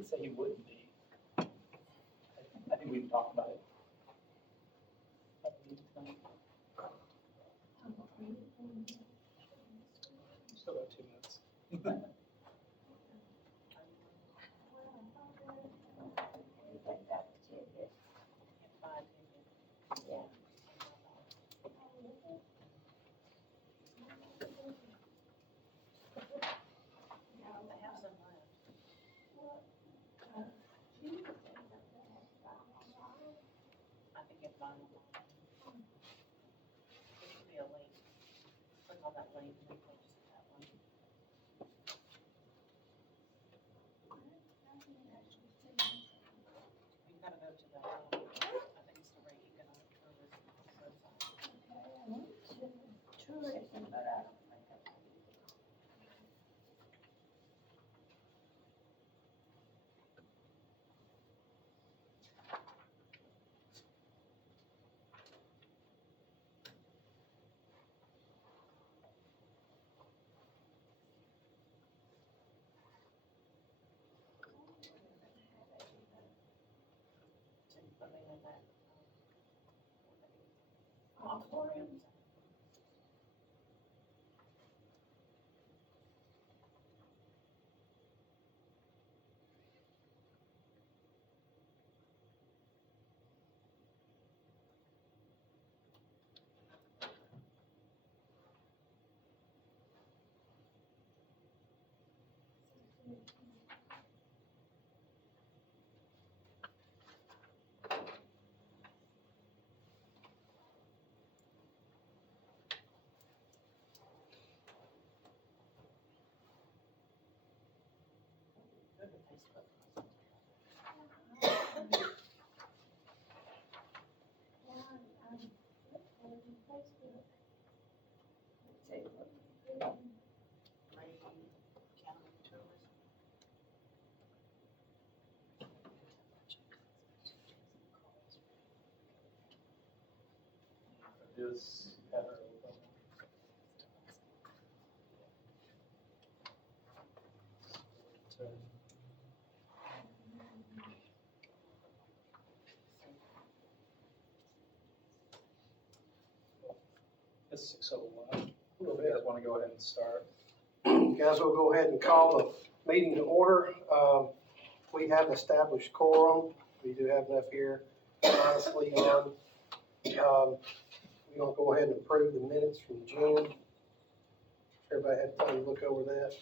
didn't say he wouldn't be. I think we've talked about it. Still got 2 minutes. I think it's mine. It should be a link. Click on that link and then post that one. You gotta go to the, I think it's the Ray Economic Tourism website. Tourism, but I don't think I can. Something like that. Auditoriums. Go to Facebook. Ray County Tourism. Is Heather open? So, it's 6:01. If you guys want to go ahead and start. Guys, we'll go ahead and call the meeting to order. We have established quorum. We do have enough here, honestly, on. We're gonna go ahead and approve the minutes from June. Everybody had time to look over that.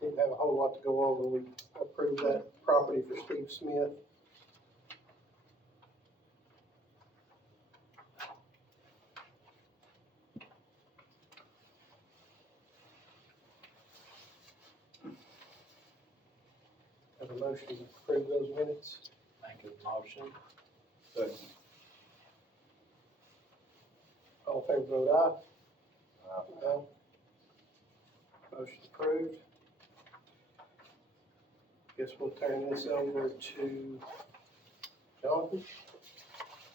Didn't have a whole lot to go over. We approved that property for Steve Smith. Have a motion to approve those minutes. Make a motion. All in favor, vote aye. Aye. Motion approved. Guess we'll turn this over to Jonathan.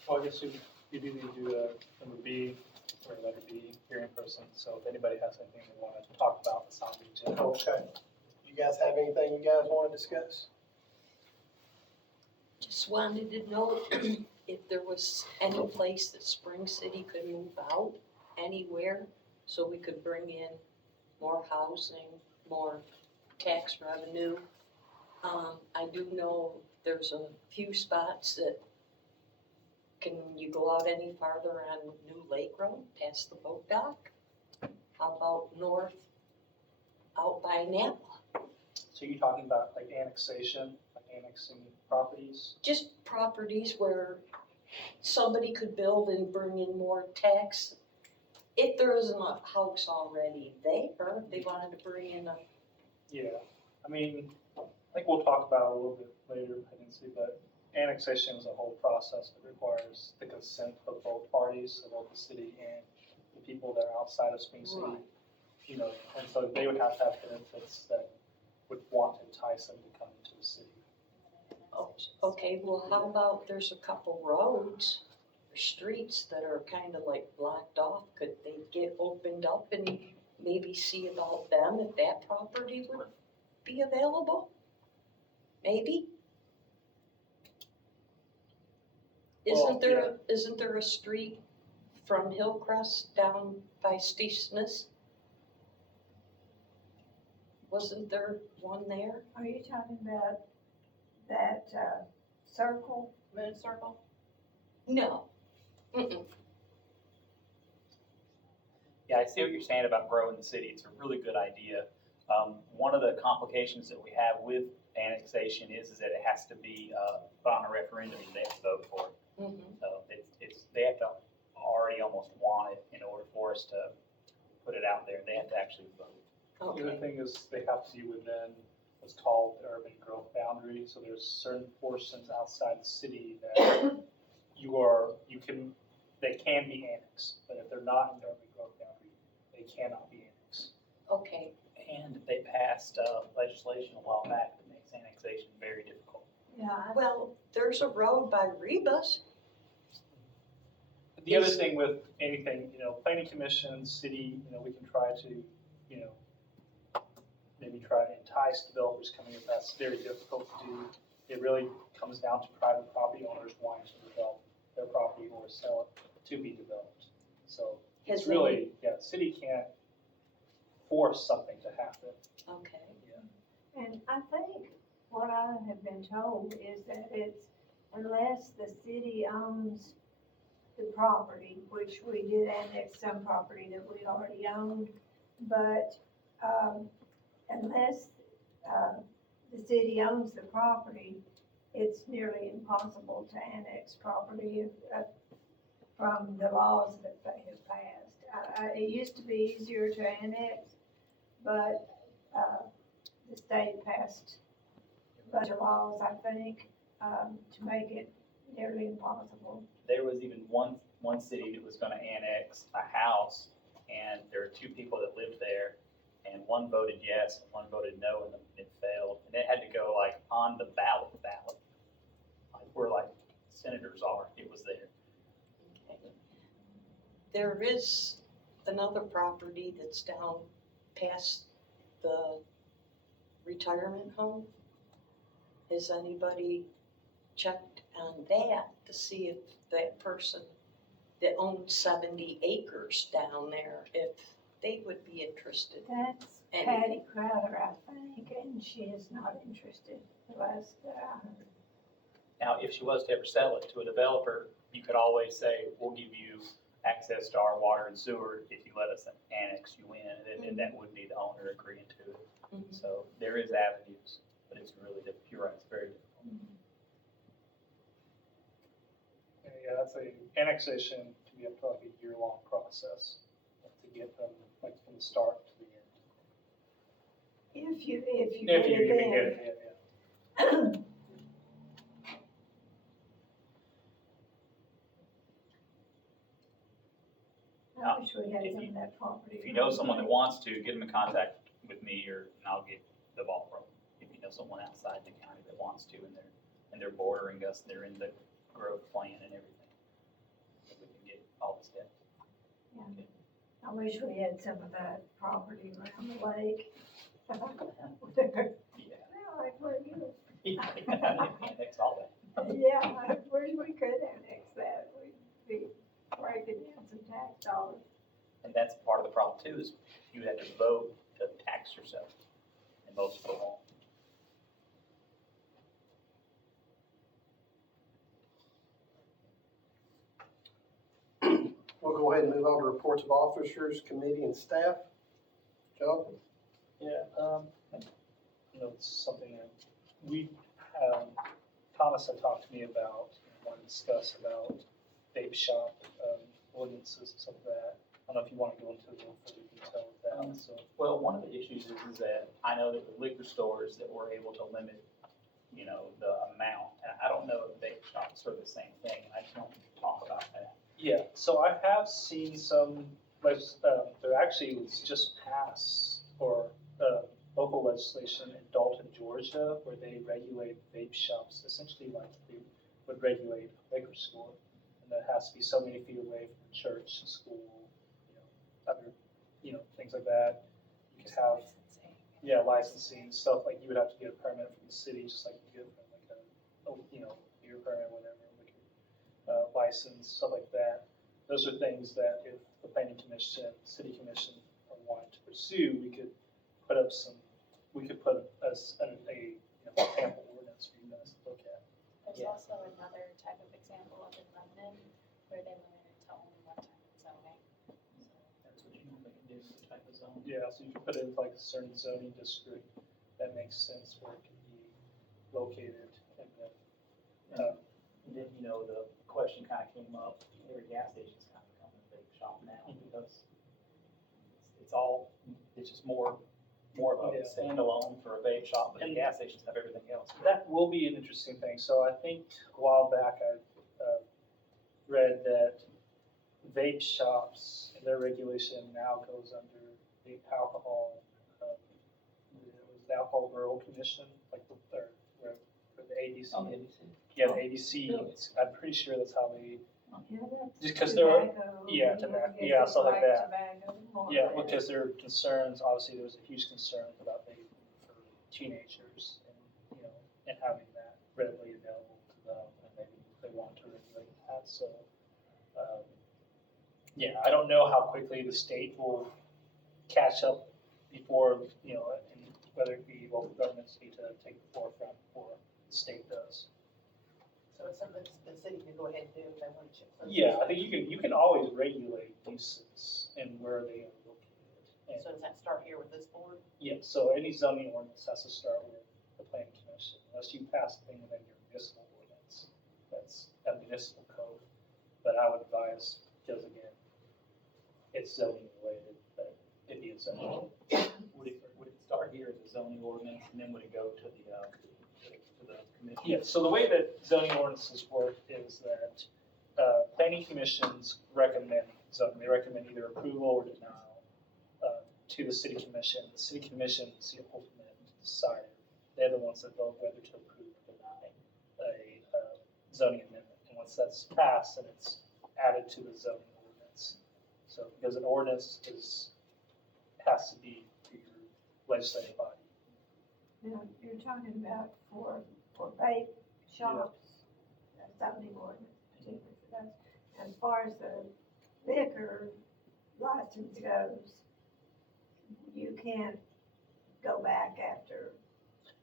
Well, I guess you do need to do number B, or letter B, here in person. So if anybody has anything they want to talk about, it's on the agenda. Okay. You guys have anything you guys want to discuss? Just wanted to know if there was any place that Spring City could move out, anywhere, so we could bring in more housing, more tax revenue. I do know there's a few spots that, can you go out any farther on New Lake Road, past the boat dock? How about north, out by Napa? So you're talking about like annexation, like annexing properties? Just properties where somebody could build and bring in more tax. If there isn't a house already there, they wanted to bring in a, Yeah, I mean, I think we'll talk about it a little bit later, I didn't see, but annexation is a whole process that requires the consent of both parties, so both the city and the people that are outside of Spring City. Right. You know, and so they would have to have benefits that would want to entice them to come into the city. oh, okay, well, how about there's a couple roads, or streets that are kind of like blocked off, could they get opened up and maybe see about them if that property would be available? Maybe? Well, Isn't there a street from Hillcrest down by Steve Smith's? Wasn't there one there? Are you talking about that, circle? Moon Circle? No. Mm-mm. Yeah, I see what you're saying about growing the city. It's a really good idea. One of the complications that we have with annexation is that it has to be put on a referendum and they have to vote for it. Mhm. So they have to already almost want it in order for us to put it out there. They have to actually vote. The other Okay, thing is they have to be within what's called the urban growth boundary, so there's certain portions outside the city that they can be annexed, but if they're not in the urban growth boundary, they cannot be annexed. okay. And they passed legislation a while back that makes annexation very difficult. Yeah. Well, there's a road by Rebus. The other thing with anything, planning commission, city, we can try to, maybe try to entice developers coming in, that's very difficult to do. It really comes down to private property owners wanting to develop their property or sell it to be developed. So it's Has really, the city can't force something to happen. Okay. And I think what I have been told is that it's, unless the city owns the property, which we did annex some property that we already owned, but, unless, the city owns the property, it's nearly impossible to annex property, from the laws that they have passed. It used to be easier to annex, but, the state passed a bunch of laws, I think, to make it nearly impossible. There was even one city that was gonna annex a house, and there were two people that lived there, and one voted yes and one voted no, and it failed. And it had to go like on the ballot, like where like senators are, it was there. Okay. There is another property that's down past the retirement home. Has anybody checked on that to see if that person that owns 70 acres down there, if they would be interested? That's And- Patty Crowder, I think, and she is not interested, the last that I heard. Now, if she was to ever sell it to a developer, you could always say, we'll give you access to our water and sewer if you let us annex you in, and then that would be the owner agreeing to it. Mhm. So there is avenues, but it's really difficult. You're right, it's very difficult. Yeah, that's annexation can be up to like a year-long process to get them like from the start to the end. If you If you get even it get in. it, yeah. I wish we had If some you- of that property. If you know someone that wants to, get them in contact with me, and I'll get the ball rolling. If you know someone outside the county that wants to, and they're bordering us, they're in the growth plan and everything, if we can get all the steps. I wish we had some of that property around the lake. Yeah. Like where you, Annex all that. yeah, I wish we could annex that, we'd be breaking in some tax dollars. And that's part of the problem too, is you have to vote to tax yourself, and most people won't. We'll go ahead and move on to reports of officers, committee, and staff. Joe? Yeah, it's something that Thomas had talked to me about, wanted to discuss about vape shop, ordinances and stuff like that. I don't know if you want to go into a little further detail with that, so. Well, one of the issues is that I know that with liquor stores that we're able to limit, the amount. And I don't know if vape shops are the same thing, and I just don't talk about that. Yeah, so I have seen some, there actually was just passed, or local legislation in Dalton, Georgia, where they regulate vape shops, essentially like they would regulate a liquor store. And that has to be so many feet away from church, school, other things like that. You could have, yeah, licensing, stuff like you would have to get a permit from the city, just like you get from like beer permit, whatever, liquor, license, stuff like that. Those are things that if the planning commission, city commission are wanting to pursue, we could put a sample ordinance for you guys to look at. There's Yeah. also another type of example up in London where they limit it to only one type of zoning. That's what you normally can do with the type of zone. Yeah, so you can put it in like a certain zoning district that makes sense where it can be located and then, And then, the question kind of came up, every gas station's kind of becoming a big shop now because it's just more of a Yeah. standalone for a vape shop, but the And- gas stations have everything else. that will be an interesting thing. So I think a while back I read that vape shops, their regulation now goes under the alcohol, it was the Alcohol Borough Commission, like the ABC. Yeah, the ABC, I'm pretty sure that's how they, just because they're, stuff like that. Yeah, because there are concerns, obviously there was a huge concern about vaping for teenagers and having that readily available to them, and maybe they want to regulate that, so. Yeah, I don't know how quickly the state will catch up before, and whether it be local governments need to take the forefront before the state does. So it's something the city can go ahead and do if they want to chip. Yeah, I think you can always regulate uses and where they are located. And So does that start here with this board? yeah, so any zoning ordinance has to start with the planning commission, unless you pass the thing within your municipal ordinance. That's a municipal code, but I would advise, because again, it's zoning related, but it'd be a zoning. Would it start here as a zoning ordinance and then would it go to the commission? Yeah, so the way that zoning ordinances work is that planning commissions recommend zoning. They recommend either approval or denial to the city commission. The city commission is the ultimate decider. They're the ones that vote whether to approve or deny a zoning amendment. And once that's passed, then it's added to the zoning ordinance. So because an ordinance has to be through your legislative body. Now, you're talking about for vape shops, zoning ordinance, particularly for those. As far as the liquor license goes, you can't go back after.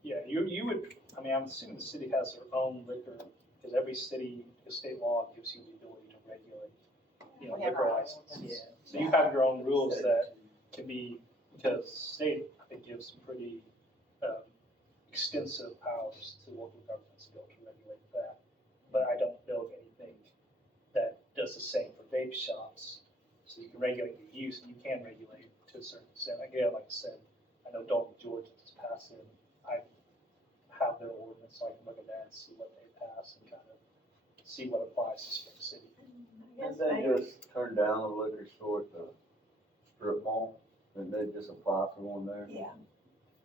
Yeah, you would, I'm assuming the city has their own liquor, because every city, the state law gives you the ability to regulate, We have liquor our own license. ordinance. So you have your own rules that can be, because state, I think, gives some pretty extensive powers to local governments to be able to regulate that. But I don't know of anything that does the same for vape shops. So you can regulate your use, and you can regulate to a certain extent. Again, like I said, I know Dalton, Georgia just passed it. I have their ordinance, so I can look at that and see what they pass and kind of see what applies to Spring City. I guess Didn't they maybe- just turn down the liquor store at the strip mall? And they just apply for one there? Yeah,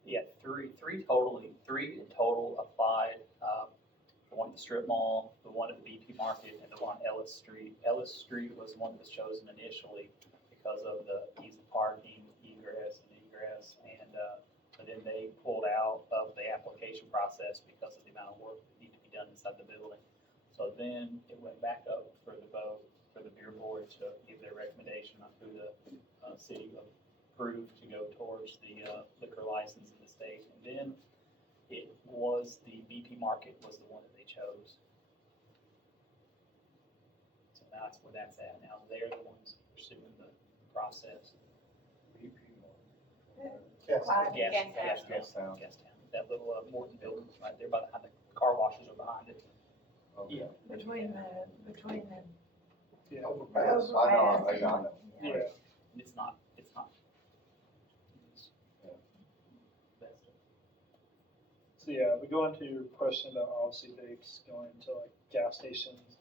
Yeah, three in total applied, the one at the strip mall, the one at the BP Market, and the one on Ellis Street. Ellis Street was the one that was chosen initially because of the ease of parking, egress, and, but then they pulled out of the application process because of the amount of work that needed to be done inside the building. So then it went back up for the vote, for the beer board to give their recommendation on who the city approved to go towards the liquor license in the state. And then it was the BP Market was the one that they chose. So that's where that's at now. They're the ones pursuing the process. Quiet. Gas town. That little Morton building right there behind the car washes are behind it. Okay. between the Yeah. Overpass, I know, I got it. Yeah. And it's not. Yeah. That's- So yeah, we go into your question about obviously vapes going into like gas stations.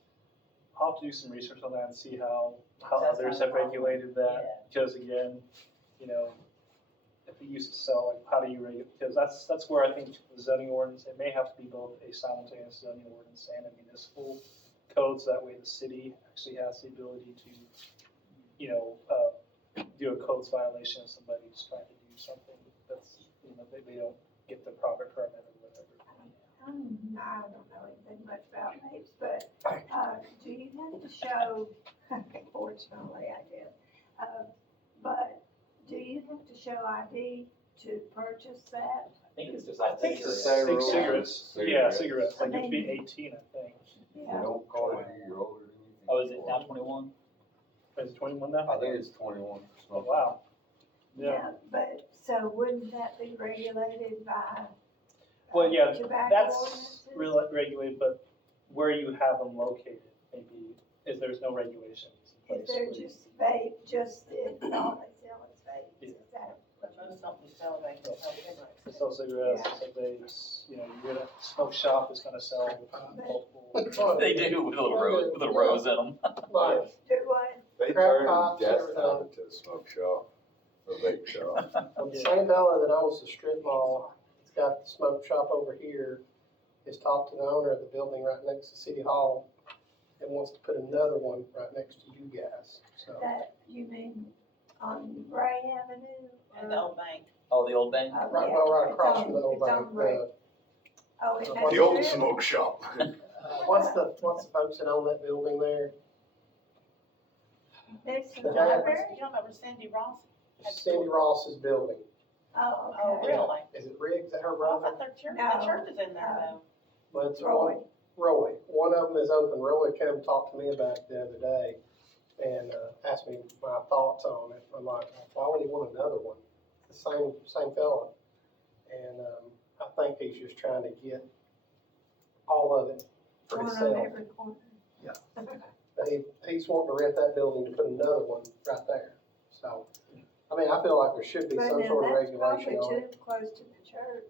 I'll have to do some research on that and see how That's others not a have problem. regulated that. Because again, if we used to sell, like how do you regulate? Because that's where I think the zoning ordinance, it may have to be both a simultaneous zoning ordinance and a municipal code. So that way the city actually has the ability to, do a codes violation if somebody's trying to do something that's, they don't get the proper permit or whatever. I don't know anything much about vapes, but, do you have to show, fortunately I did, but do you have to show ID to purchase that? I think it's just I like think cigarettes. Cigarettes. Like cigarettes, yeah, Cigarettes. cigarettes, like I it'd be mean- 18, I think. They Yeah, don't call it you're older than anything. Oh, is it now 21? Is it 21 now? I think it's 21 for Oh, smoking. wow. Yeah, yeah, but, so wouldn't that be regulated by? well, yeah, tobacco that's ordinances? regulated, but where you have them located, maybe, is there's no regulations in If place. they're where you- just vape, just, all they sell is vapes, is that? But most companies sell they can sell cigarettes. They sell cigarettes, they sell vapes, you're gonna, smoke shop is gonna sell multiple. They do with little rows in them. Like, Do what? They Crab turned pops, Jasper everything. into a smoke shop, a vape shop. the same fella that owns the strip mall, he's got the smoke shop over here, has talked to the owner of the building right next to City Hall and wants to put another one right next to you guys, so. That, you mean on Gray Avenue? And the old bank. Oh, the old bank? Oh, Right, yeah, well, right it's across on- from the old it's on bank, Gray. Oh, it has the old strip? smoke shop. what's the folks that own that building there? Next to The the guy- library? You don't remember Cindy Ross? Cindy Ross's building. Oh, Oh, okay. really? Is it Riggs, is that her Oh, I brother? thought their church, No. the church is in there though. Well, it's Roy. Roy. One of them is open. Roy came and talked to me about it the other day and asked me my thoughts on it. I'm like, why would he want another one? It's the same fella. And I think he's just trying to get all of it for One on himself. every corner. But he's wanting to rent that building to put another one right there. So, I mean, I feel like there should be But some then sort of that's regulation on probably it. too close to the church.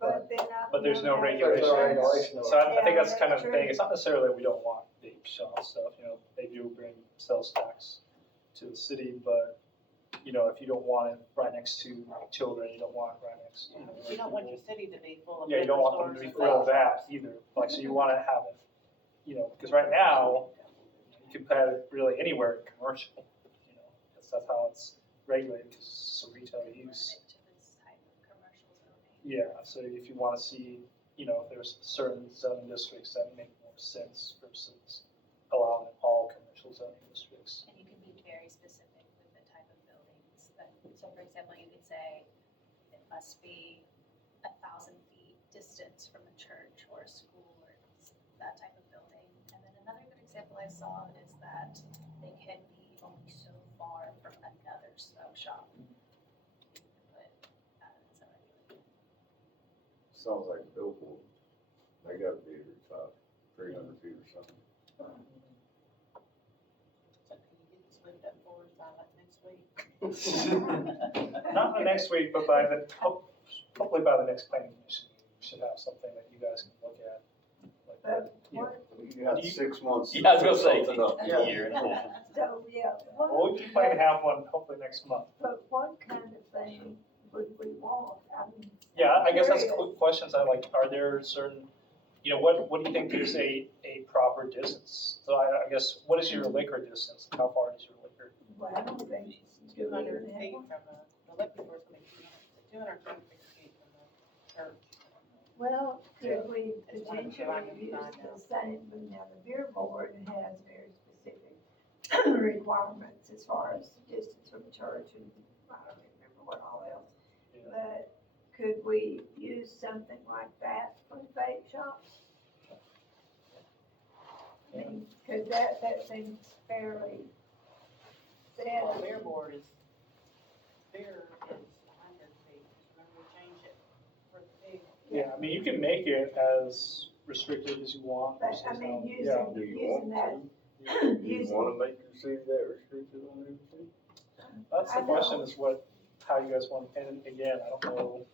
But then I. But there's no There's no regulation on So it. I think Yeah, that's kind of that's the thing, true. it's not necessarily that we don't want vape shop stuff, they do bring sales tax to the city, but, if you don't want it right next to children, you don't want it right next, You don't want your city to be full of. yeah, you don't want them to be full of that either, like, so you wanna have it, because right now, you can put it really anywhere in commercial, that's how it's regulated, because it's a retail use. To this type of commercial zoning. Yeah, so if you wanna see, if there's certain zoning districts that make more sense versus allowing all commercial zoning districts. And you can be very specific with the type of buildings that, so for example, you could say it must be 1,000 feet distance from a church or a school or that type of building. And then another good example I saw is that they can be only so far from another smoke shop. But, it's not regulated. Sounds like a billboard. They gotta be at the top, 300 feet or something. So can you get this moved up forward by like next week? Not the next week, but hopefully by the next planning commission, we should have something that you guys can look at. Like, But yeah. what, You got 6 months. Yeah, I was gonna to say, put something up. Yeah. a year. so, yeah, Well, we can plan to have one hopefully next month. but what kind of thing would we want? I mean, Yeah, I guess that's curious. quick questions. I like, are there certain, what do you think is a proper distance? So I guess, what is your liquor distance? How far is your liquor? Well, I don't think. 200 feet from the liquor store's gonna be 250 feet from the church. Well, could we It's one of the two I can potentially use find the out. same, but now the beer board has very specific requirements as far as distance from the church and I don't even remember what all else. Yeah. But could we use something like that for the vape shops? I mean, cause that seems fairly set. Well, beer board is, beer is 100 feet, remember we changed it for the big. Yeah, I mean, you can make it as restricted as you want. But versus I mean, how- Do you using that, want to? Do you using. wanna make your city that restricted on everything? That's the I know. question is how you guys want, and again, I don't know.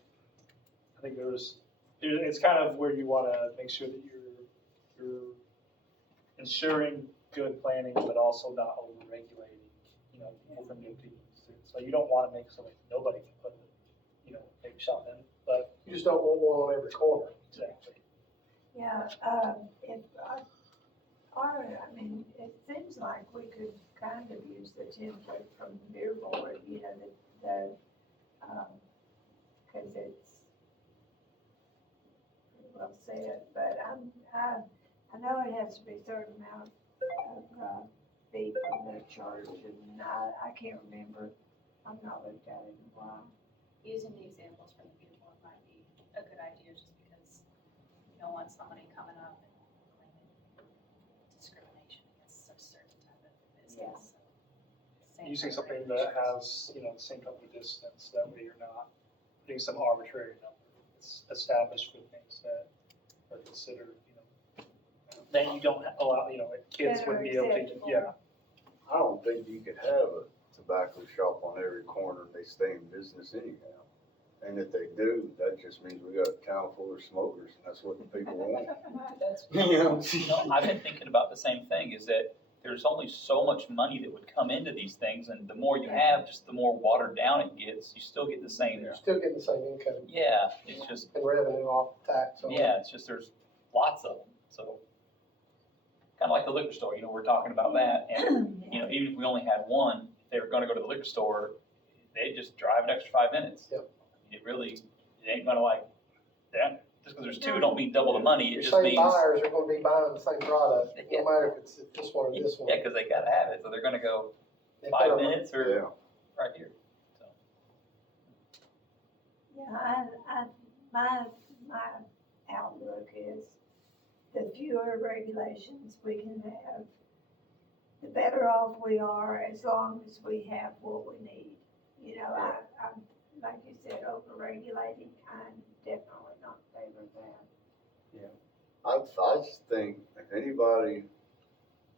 I think it's kind of where you want to make sure that you're ensuring good planning, but also not over-regulating, people from new people. So you don't want to make so that nobody can put, vape shop in, but You just don't want one on every corner. exactly. Yeah, if, I mean, it seems like we could kind of use the template from the beer board, you know, cause it's pretty well said, but I know it has to be a certain amount of feet from the church, and I can't remember, I've not looked at it in a while. Using the examples from the beautiful might be a good idea, just because you don't want somebody coming up and claiming discrimination against a certain type of business. So, same Using type of something that regulations. has, you know, the same type of distance, that way you're not putting some arbitrary number. It's established for things that are considered, you know, that you don't allow, you know, kids That are wouldn't be able to, acceptable. yeah. I don't think you could have a tobacco shop on every corner, they stay in business anyhow. And if they do, that just means we got a town full of smokers, and that's what the people want. That's You know? You know, I've been thinking about the same thing, is that there's only so much money that would come into these things, and the more you have, just the more watered down it gets. You still get the same, You're still getting the same income yeah, it's just, and revenue off tax on it. yeah, it's just there's lots of them, so. Kind of like the liquor store, you know, we're talking about that, and, you know, even if we only had one, if they were gonna go to the liquor store, they'd just drive an extra 5 minutes. Yep. It really, it ain't gonna like, yeah, just because there's two don't mean double the money, Your it just same means. buyers are gonna be buying the same product, Yeah. no matter if it's this one or this one. Yeah, because they gotta have it, so they're gonna go If 5 they're- minutes or Yeah. right here, so. Yeah, my outlook is the fewer regulations we can have, the better off we are, as long as we have what we need. You know, I'm, like you said, over-regulating, I'm definitely not in favor of that. I just think if anybody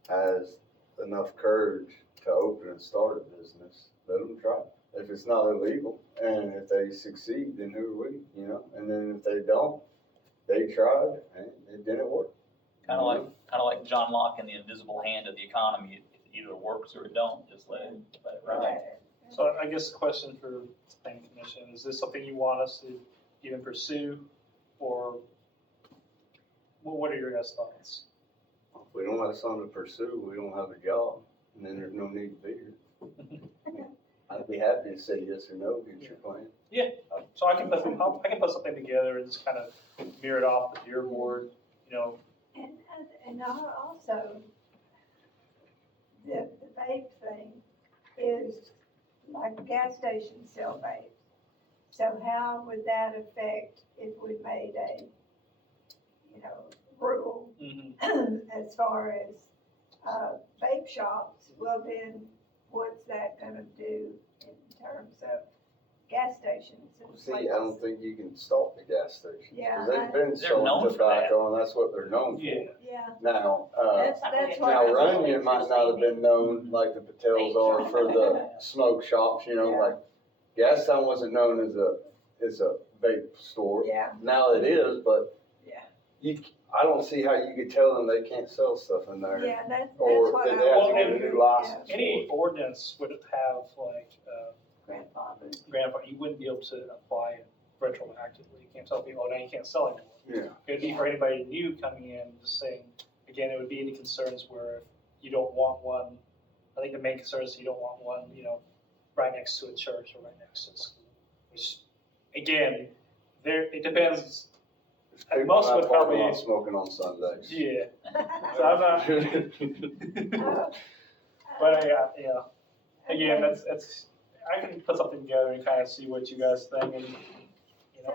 has enough courage to open and start a business, let them try. If it's not illegal, and if they succeed, then who are we, you know? And then if they don't, they tried and it didn't work. Kind of like John Locke and the invisible hand of the economy. It either works or it don't. Just let it ride. So I guess the question for the planning commission, is this something you want us to even pursue, or what are your guys' thoughts? If we don't have something to pursue, we don't have a job, and then there's no need to be here. I'd be happy to say yes or no against your plan. So I can put something together and just kind of mirror it off the beer board, you know. And also, the vape thing is like gas stations sell vape. So how would that affect if we made a, you know, rule as far as, vape shops? Well, then what's that gonna do in terms of gas stations and See, places? I don't think you can stop the gas stations, Yeah, because they've been They're known selling for that. tobacco, and that's what they're known for. Yeah. Yeah, Now, that's what. now I- Runyon might not have been known like the Patels are for the smoke shops, you know, Yeah. like Gastown wasn't known as a vape store. Yeah, Now it is, but yeah, I don't see how you could tell them they can't sell stuff in there. yeah, that's Or what that I they have to Well, get a wondered, new license. Any ordinance would have like, grandfather. grandfather, you wouldn't be able to apply it retroactively. You can't tell people, oh, now you can't sell anymore. Yeah. It'd be for anybody new coming in, just saying, again, it would be any concerns where if you don't want one, I think the main concern is you don't want one, you know, right next to a church or right next to a school. Which, again, it depends, There's And people most in would that parking probably- lot smoking on Sundays. yeah. So I'm not, but yeah, again, that's, I can put something together and kind of see what you guys think and, you know.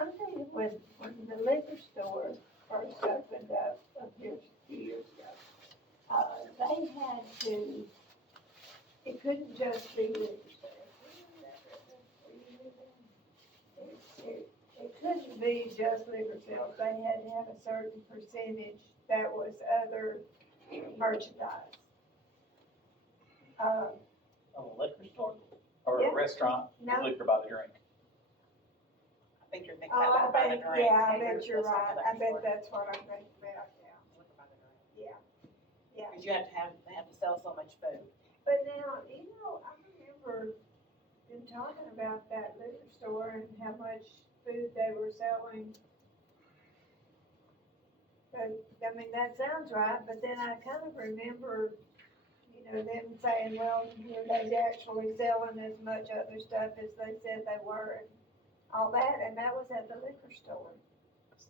I'm thinking when the liquor store first opened up a few years ago, they had to, it couldn't just be liquor sales. It couldn't be just liquor sales, they had to have a certain percentage that was other merchandise. A liquor store or Yeah. a restaurant, No. liquor by the drink. I think you're thinking Oh, about I liquor by the bet, drink. yeah, I Maybe bet you're that's not right, the I liquor bet store. that's what I'm thinking about, yeah, Liquor by the drink. yeah, yeah. Because you they have to sell so much food. But now, you know, I remember them talking about that liquor store and how much food they were selling. But, I mean, that sounds right, but then I kind of remember, you know, them saying, well, you know, they're actually selling as much other stuff as they said they were and all that, and that was at the liquor store.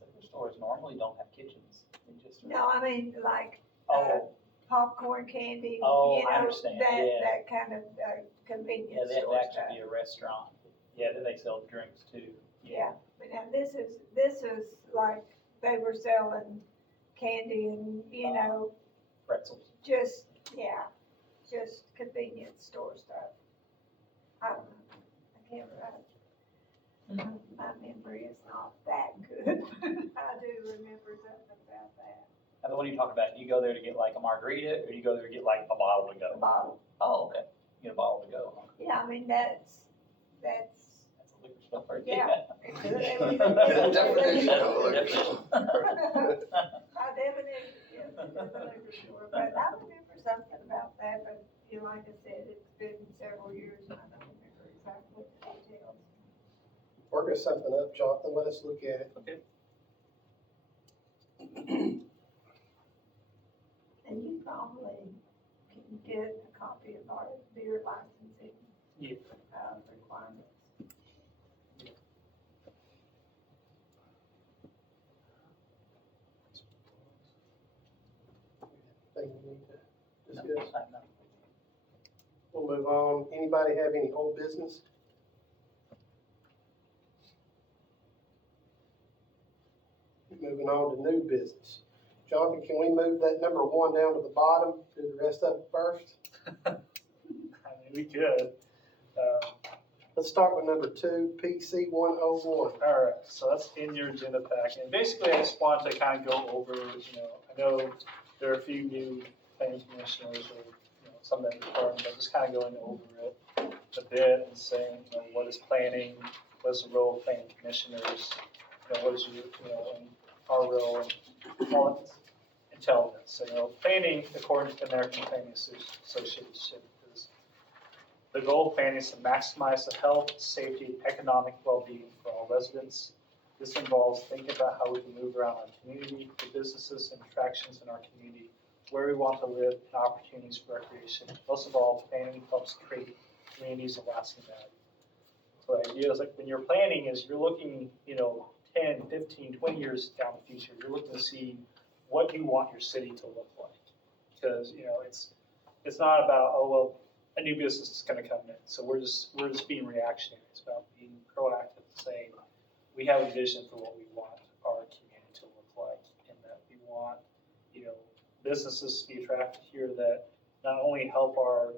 Liquor stores normally don't have kitchens, they just. No, I mean, like, Oh, popcorn, candy, Oh, you I know, understand, that, yeah. that kind of, yeah, convenience they have store to stuff. actually be a restaurant. Yeah, then they sell drinks too. Yeah, but now this is like, they were selling candy and, you know, Pretzels. just, yeah, just convenience store stuff. I don't know, I can't remember. My memory is not that good. I do remember something about that, And then what are you talking about? You go there to get like a margarita, or you go there to get like a bottle to the go? bottle. Oh, okay. You get a bottle to go, huh? Yeah, I mean, that's, That's a liquor store right Yeah. there. it could, it was. The definition of a liquor Definition. By definition, yes, it is a liquor store, but I remember something about that, but, you know, like I said, it's been several years, and I don't remember exactly the details. Work us something up, Jonathan, let us look at it. Okay. And you probably can get a copy of our beer licensing, Yeah. requirements. Thing we need to discuss. I know. We'll move on. Anybody have any old business? Moving on to new business. Jonathan, can we move that number 1 down to the bottom, do the rest of it first? I mean, we could. Let's start with number 2, PC 101. All right, so that's in your agenda pack, and basically I just wanted to kind of go over, you know, I know there are a few new planning commissioners or, you know, some that return, but just kind of going over it a bit and saying, you know, what is planning, what is the role of planning commissioners, you know, what is your, you know, and our role and all that intelligence. So, you know, planning, according to the American Planning Association, is the goal of planning is to maximize the health, safety, and economic well-being for all residents. This involves thinking about how we can move around our community, the businesses and attractions in our community, where we want to live, and opportunities for recreation. Most of all, planning helps create communities of lasting value. So the idea is like when you're planning is you're looking, you know, 10, 15, 20 years down the future. You're looking to see what you want your city to look like. Because, you know, it's not about, oh, well, a new business is going to come in. So we're just being reactionary. It's about being proactive, saying we have a vision for what we want our community to look like, and that we want, you know, businesses to be attracted here that not only help our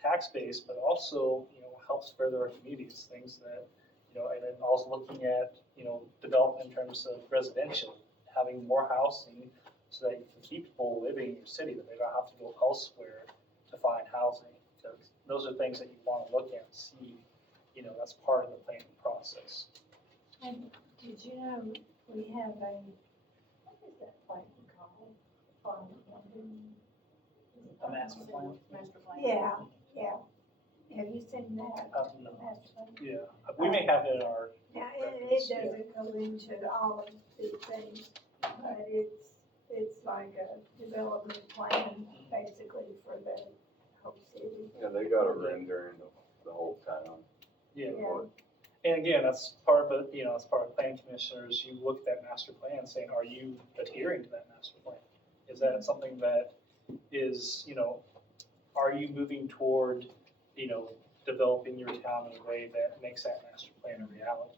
tax base, but also, you know, helps further our communities. Things that, you know, and then also looking at, you know, development in terms of residential, having more housing so that you can keep people living in your city, that they don't have to go elsewhere to find housing. Because those are things that you want to look at and see, you know, that's part of the planning process. And did you know, we have what is that plan called? A master plan? Master plan. Yeah, yeah. Have you seen that? No. Master plan? Yeah, we may have it in our, Now, it doesn't go into all of these things, but it's like a development plan, basically, for the whole city. Yeah, they got a render in the whole town. yeah. Yeah. And again, that's part of it, you know, as part of planning commissioners, you look at that master plan saying, are you adhering to that master plan? Is that something that is, you know, are you moving toward, you know, developing your town in a way that makes that master plan a reality?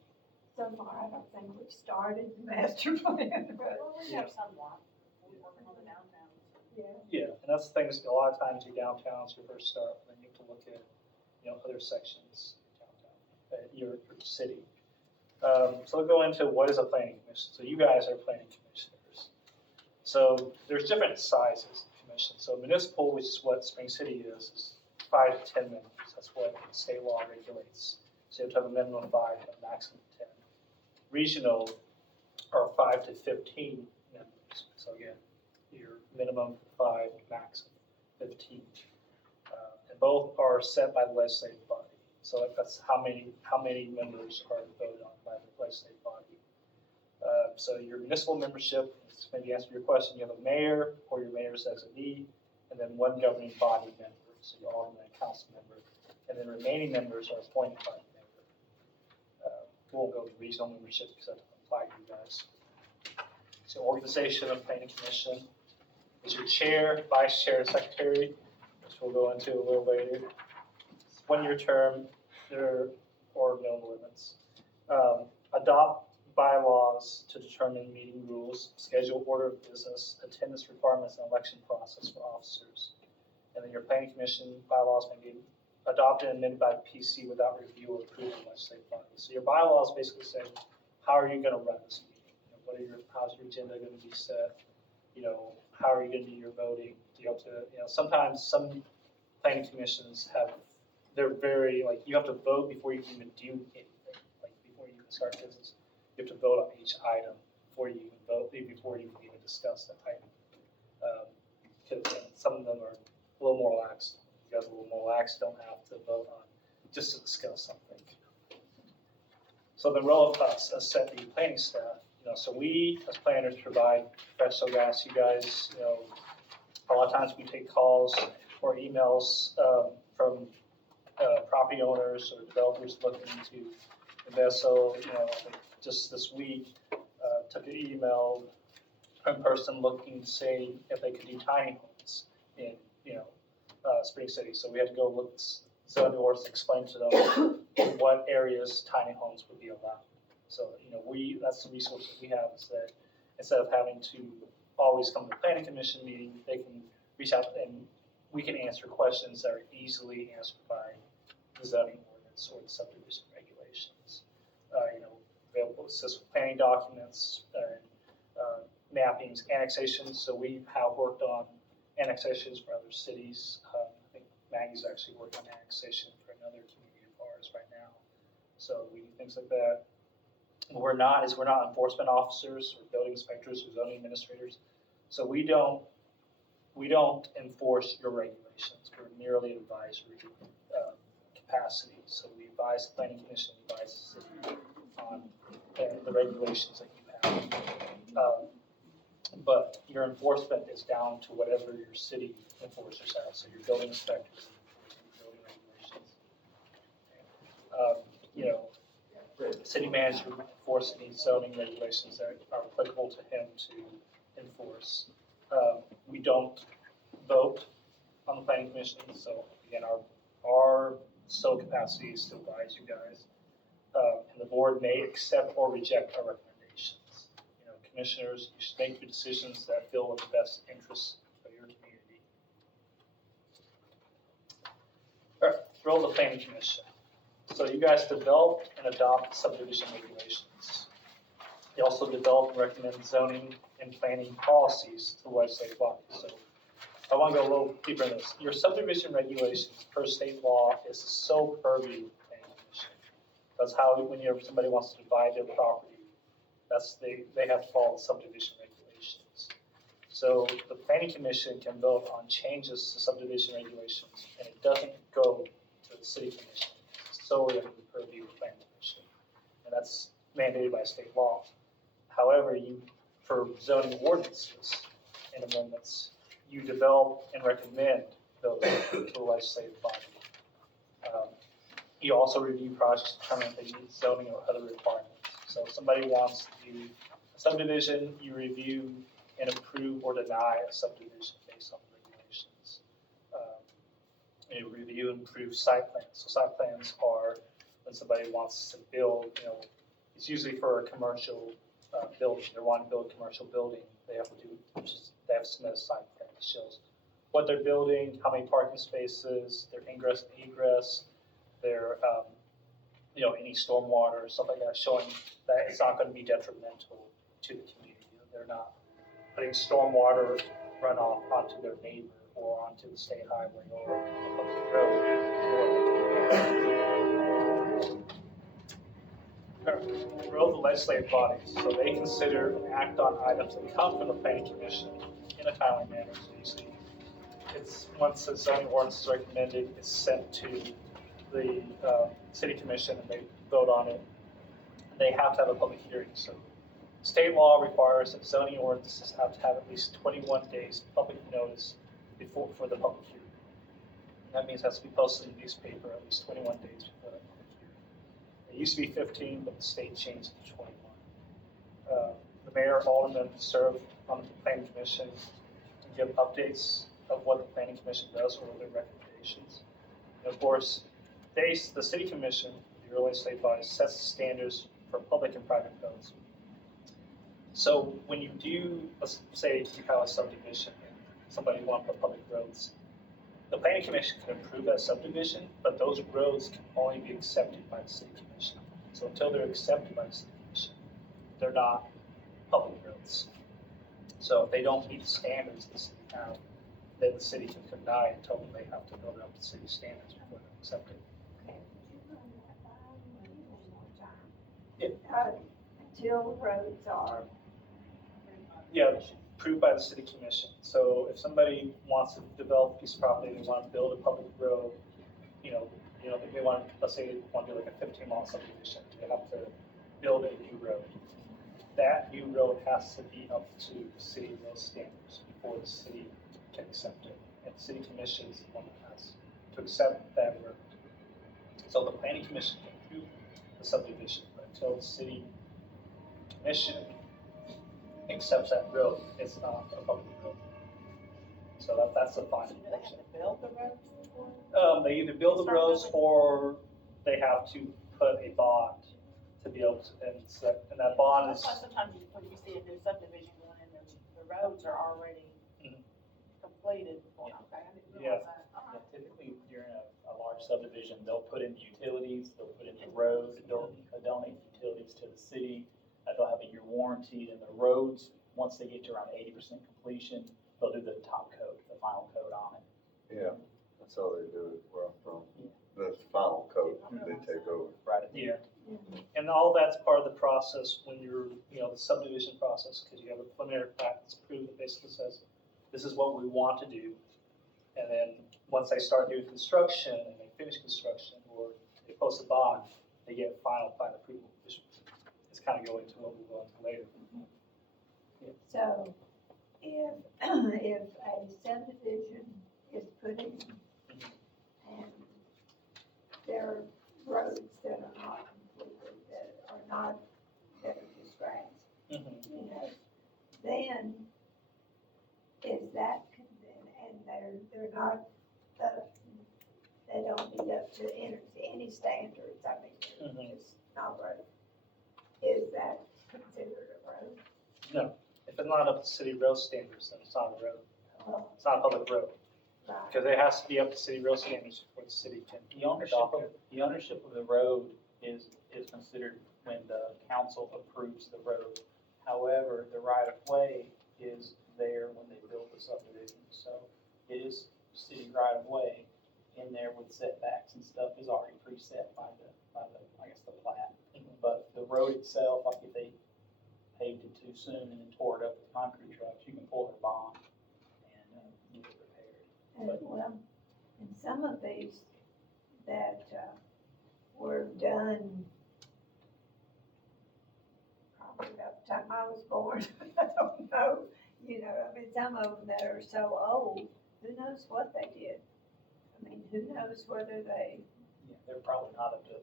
So far, I don't think we've started the master plan, but, Well, we have somewhat, we're working on the downtown. yeah. Yeah, and that's the thing, is a lot of times your downtowns your first start, then you have to look at, you know, other sections of downtown, your city. So we'll go into what is a planning commission. So you guys are planning commissioners. So there's different sizes of commissions. So municipal, which is what Spring City is 5 to 10 members. That's what state law regulates. So you have to have a minimum of 5, a maximum of 10. Regional are 5 to 15 members. So again, your minimum 5, max 15. And both are set by the legislative body. So that's how many members are voted on by the legislative body. So your municipal membership, is maybe answer your question, you have a mayor or your mayor's designee, and then one governing body member, so your alderman and council member, and then remaining members are appointed by the mayor. We won't go to regional membership because that doesn't apply to you guys. So organization of planning commission is your chair, vice chair, secretary, which we'll go into a little later. It's 1-year term, there are no limits. Adopt bylaws to determine meeting rules, schedule order of business, attendance requirements, and election process for officers. And then your planning commission bylaws may be adopted and amended by the PC without review or approval by state body. So your bylaws basically say, how are you gonna run this meeting? You know, what are your, how's your agenda gonna be set? You know, how are you gonna do your voting? Do you have to, you know, sometimes some planning commissions have, they're very, like, you have to vote before you can even do anything. Like, before you can start business, you have to vote on each item before you even vote, before you can even discuss that item. Because some of them are a little more lax. You guys are a little more lax, don't have to vote on, just to discuss something. So the role of us as set the planning staff, you know, so we as planners provide professional guidance. You guys, you know, a lot of times we take calls or emails from property owners or developers looking to invest. So, you know, just this week, took an email from a person looking to say if they could do tiny homes in, you know, Spring City. So we had to go look at zoning ordinance, explain to them what areas tiny homes would be allowed. So, you know, that's the resource that we have, is that instead of having to always come to the planning commission meeting, they can reach out and we can answer questions that are easily answered by the zoning ordinance or the subdivision regulations. You know, available assist with planning documents and mappings, annexations. So we have worked on annexations for other cities. I think Maggie's actually working on annexation for another community of ours right now. So we do things like that. What we're not enforcement officers or building inspectors or zoning administrators. So we don't enforce your regulations. We're merely advisory capacity. So we advise the planning commission, we advise the city on the regulations that you have. But your enforcement is down to whatever your city enforcers have. So your building inspectors, your building regulations. You know, the city manager will enforce any zoning regulations that are applicable to him to enforce. We don't vote on the planning commission, so again, our sole capacity is to advise you guys. And the board may accept or reject our recommendations. You know, commissioners, you should make your decisions that feel with the best interests of your community. All right, role of the planning commission. So you guys develop and adopt subdivision regulations. You also develop and recommend zoning and planning policies to the legislative body. So I want to go a little deeper in this. Your subdivision regulations per state law is the sole purview of the planning commission. That's how, when somebody wants to divide their property, they have to follow the subdivision regulations. So the planning commission can vote on changes to subdivision regulations, and it doesn't go to the city commission. It's solely under the purview of the planning commission, and that's mandated by state law. However, for zoning ordinances and amendments, you develop and recommend those to the legislative body. You also review projects to determine if they meet zoning or other requirements. So if somebody wants to do a subdivision, you review and approve or deny a subdivision based on the regulations. You review and approve site plans. So site plans are when somebody wants to build, you know, it's usually for a commercial building. They're wanting to build a commercial building. They have to submit a site plan that shows what they're building, how many parking spaces, their ingress and egress, their, you know, any stormwater, stuff like that, showing that it's not going to be detrimental to the community. They're not putting stormwater runoff onto their neighbor or onto the state highway or a public road. The role of the legislative bodies, so they consider and act on items that come from the planning commission in a timely manner. So usually, it's once the zoning ordinance is recommended, it's sent to the city commission and they vote on it. They have to have a public hearing. So State law requires that zoning ordinances have to have at least 21 days public notice for the public hearing. That means it has to be posted in the newspaper at least 21 days before the public hearing. It used to be 15, but the state changed it to 21. The mayor, aldermen serve on the planning commission and give updates of what the planning commission does or their recommendations. And of course, the city commission, the real estate body, sets the standards for public and private codes. So when you do, let's say you have a subdivision and somebody wants to put public roads, the planning commission can approve that subdivision, but those roads can only be accepted by the city commission. So until they're accepted by the city commission, they're not public roads. So if they don't meet the standards the city have, then the city can deny and tell them they have to build it up to city standards before they're accepted. Okay, would you run that by me one more time? Yeah. Until roads are, Yeah, approved by the city commission. So if somebody wants to develop a piece of property, they want to build a public road, they want, let's say they want to do like a 15-mile subdivision, they have to build a new road. That new road has to be up to city road standards before the city can accept it. And the city commission is the one that has to accept that road. So the planning commission can approve the subdivision, but until the city commission accepts that road, it's not a public road. So that's the final Do they have portion. to build the roads before? They either build the roads or they have to put a bond to be able to, and that bond That's is, why sometimes when you see a new subdivision going in, the roads are already Mhm. completed. Well, okay, I didn't Yeah. realize that. All Yeah, right. typically during a large subdivision, they'll put in the utilities, they'll put in the roads, they'll donate utilities to the city. They'll have a year warranty, and the roads, once they get to around 80% completion, they'll do the top coat, the final coat on it. Yeah, that's how they do it where I'm from. The final coat, they take over. Right at the yeah. And all that's part of the process when you're, the subdivision process, because you have a preliminary plat that's approved that basically says, this is what we want to do. And then once they start doing construction and they finish construction or they post a bond, they get final plat approval, which is kind of going to what we'll go into later. so if, if a subdivision is put in and there are roads that are not completed, that are just grass, then is that, and they're not, they don't meet up to any standards, I mean, they're just not road. Is that considered a road? No, if it's not up to city road standards, then it's not a road. Well, It's not a public road, right, because it has to be up to city road standards before the city can adopt it. The ownership of the road is considered when the council approves the road. However, the right of way is there when they build the subdivision, so it is city right of way in there with setbacks and stuff is already preset by the, I guess, the plat. But the road itself, like if they paved it too soon and then tore it up with concrete trucks, you can pull their bond and get it repaired. and well, and some of these that, were done probably about the time I was born, I don't know, I mean, some of them that are so old, who knows what they did? I mean, who knows whether they, Yeah, they're probably not up to,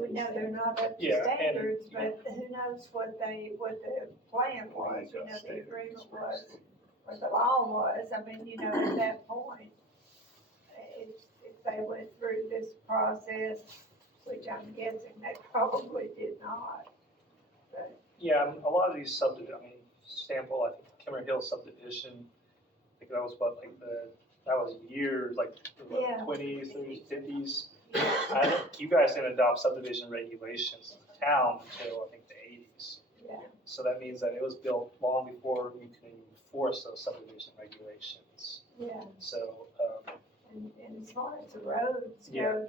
we know they're not up to Yeah, and- standards, but who knows what the plan was, the agreement was, or the law was, I mean, at that point, if they went through this process, which I'm guessing they probably did not, but, Yeah, a lot of these Stanville, I think Kimmer Hill subdivision, I think that was that was years, Yeah. 20s, 30s, 50s. I think you guys didn't adopt subdivision regulations in the town until, I think, the 80s. yeah. So that means that it was built long before you can enforce those subdivision regulations. Yeah, So, and as far as the roads Yeah. go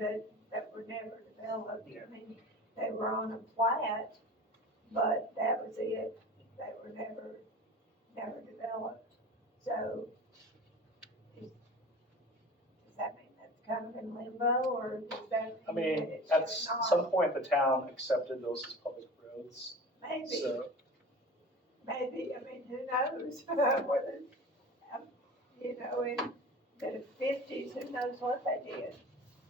that were never developed, Yeah. I mean, they were on a plat, but that was it. They were never developed. So, does that mean that's kind of in limbo, or does that I mean mean, that it's at just not? some point, the town accepted those as public roads. Maybe, So, maybe, I mean, who knows? Whether, you know, in the fifties, who knows what they did?